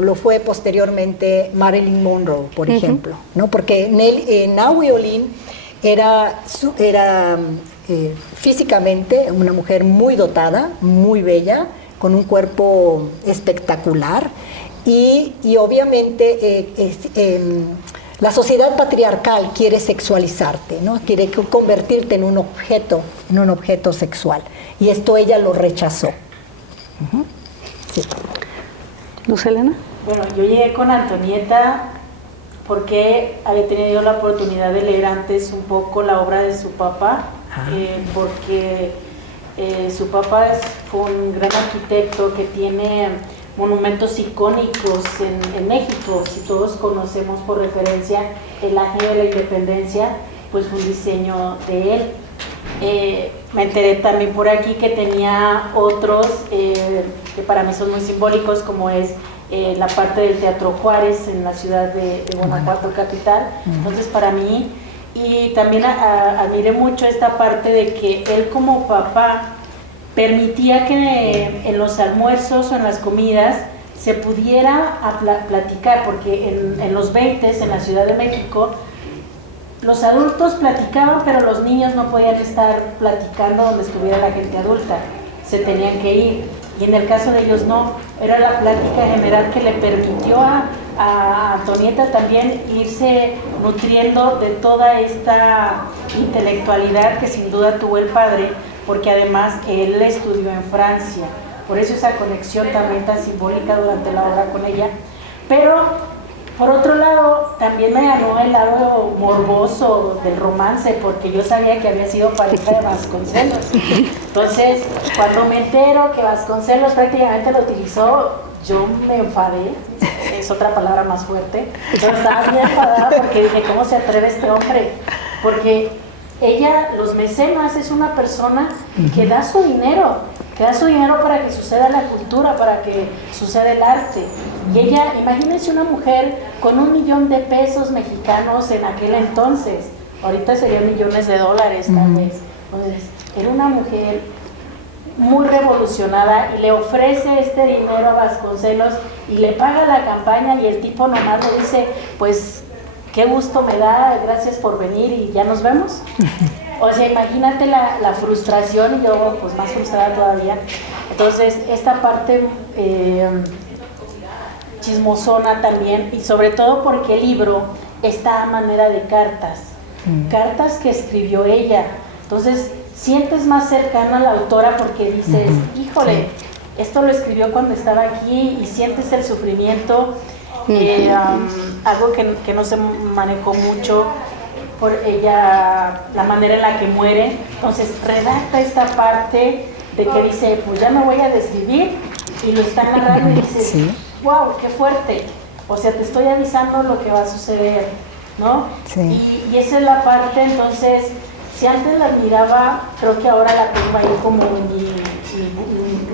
lo fue posteriormente Marilyn Monroe, por ejemplo, ¿no? Porque Nahui Olin era físicamente una mujer muy dotada, muy bella, con un cuerpo espectacular y obviamente la sociedad patriarcal quiere sexualizarte, ¿no? Quiere convertirte en un objeto sexual y esto ella lo rechazó. Sí. ¿Luz Helena? Bueno, yo llegué con Antonieta porque había tenido la oportunidad de leer antes un poco la obra de su papá, porque su papá fue un gran arquitecto que tiene monumentos icónicos en México. Si todos conocemos por referencia el Ángel de la Independencia, pues fue un diseño de él. Me enteré también por aquí que tenía otros que para mí son muy simbólicos, como es la parte del Teatro Juárez en la ciudad de Guanajuato capital. Entonces para mí, y también admiré mucho esta parte de que él como papá permitía que en los almuerzos o en las comidas se pudiera platicar, porque en los 20s en la Ciudad de México los adultos platicaban, pero los niños no podían estar platicando donde estuviera la gente adulta, se tenían que ir. Y en el caso de ellos no, era la plática general que le permitió a Antonieta también irse nutriendo de toda esta intelectualidad que sin duda tuvo el padre, porque además él estudió en Francia, por eso esa conexión también tan simbólica durante la obra con ella. Pero por otro lado, también me ganó el lado morboso del romance, porque yo sabía que había sido pareja de Vasconcelos. Entonces, cuando me entero que Vasconcelos prácticamente lo utilizó, yo me enfadé, es otra palabra más fuerte. Yo estaba bien enfadada porque dije, ¿cómo se atreve este hombre? Porque ella, los mecenas, es una persona que da su dinero para que suceda la cultura, para que suceda el arte. Y ella, imagínense una mujer con $1 millón de pesos mexicanos en aquel entonces, ahorita serían millones de dólares tal vez. Entonces, era una mujer muy revolucionada y le ofrece este dinero a Vasconcelos y le paga la campaña y el tipo nomás le dice, pues qué gusto me da, gracias por venir y ya nos vemos. O sea, imagínate la frustración y yo pues más frustrada todavía. Entonces, esta parte chismosona también, y sobre todo porque el libro está a manera de cartas que escribió ella. Entonces, sientes más cercana a la autora porque dices, híjole, esto lo escribió cuando estaba aquí y sientes el sufrimiento, algo que no se manejó mucho por ella, la manera en la que muere. Entonces redacta esta parte de que dice, pues ya me voy a desvivir, y lo está narrando y dices, Sí. wow, qué fuerte, o sea, te estoy avisando lo que va a suceder, ¿no? Sí. Y esa es la parte. Entonces, si antes la admiraba, creo que ahora la tengo ahí como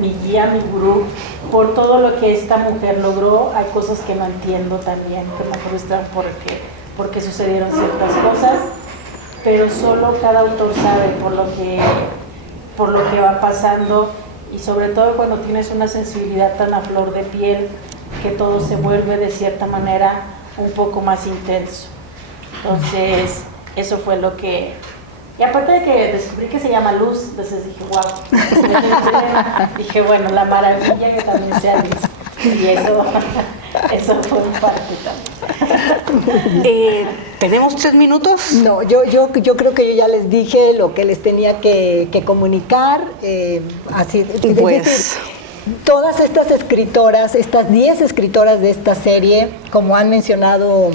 mi guía, mi gurú, por todo lo que esta mujer logró. Hay cosas que no entiendo también, que me frustran porque sucedieron ciertas cosas, pero solo cada autor sabe por lo que va pasando, y sobre todo cuando tienes una sensibilidad tan a flor de piel, que todo se vuelve de cierta manera un poco más intenso. Entonces, eso fue lo que... Y aparte de que descubrí que se llama Luz, entonces dije, wow. Dije, bueno, la maravilla que también sea Luz. Y eso fue parte también. ¿Tenemos 3 minutos? No, yo creo que yo ya les dije lo que les tenía que comunicar. Así, es Pues. decir, todas estas escritoras, estas 10 escritoras de esta serie, como han mencionado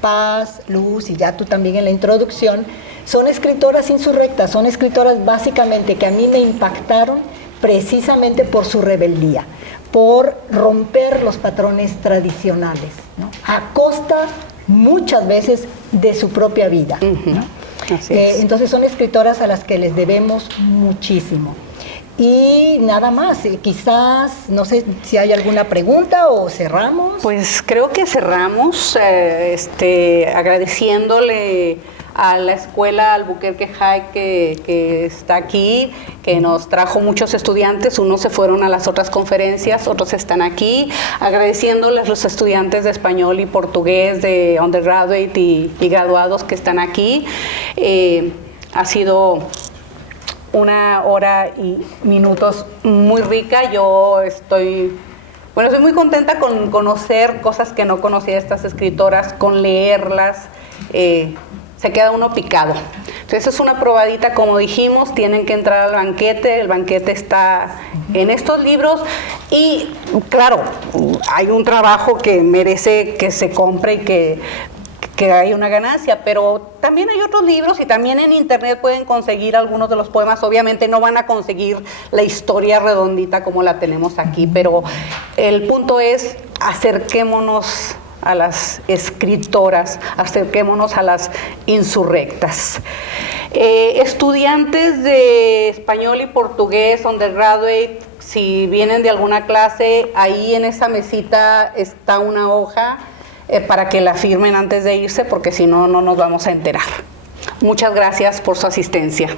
Paz, Luz y ya tú también en la introducción, son escritoras insurrectas, son escritoras básicamente que a mí me impactaron precisamente por su rebeldía, por romper los patrones tradicionales, ¿no? A costa muchas veces de su propia vida, ¿no? Así es. Entonces son escritoras a las que les debemos muchísimo. Y nada más, quizás, no sé si hay alguna pregunta o cerramos. Pues creo que cerramos agradeciéndole a la escuela Albuquerque High que está aquí, que nos trajo muchos estudiantes. Unos se fueron a las otras conferencias, otros están aquí. Agradeciéndoles a los estudiantes de español y portugués, de undergraduate y graduados que están aquí. Ha sido una hora y minutos muy rica. Yo estoy muy contenta con conocer cosas que no conocía de estas escritoras, con leerlas. Se queda uno picado. Entonces es una probadita, como dijimos, tienen que entrar al banquete. El banquete está en estos libros y claro, hay un trabajo que merece que se compre y que hay una ganancia, pero también hay otros libros y también en internet pueden conseguir algunos de los poemas. Obviamente no van a conseguir la historia redondita como la tenemos aquí, pero el punto es acerquémonos a las escritoras, acerquémonos a las insurrectas. Estudiantes de español y portugués, undergraduate, si vienen de alguna clase, ahí en esa mesita está una hoja para que la firmen antes de irse, porque si no, no nos vamos a enterar. Muchas gracias por su asistencia.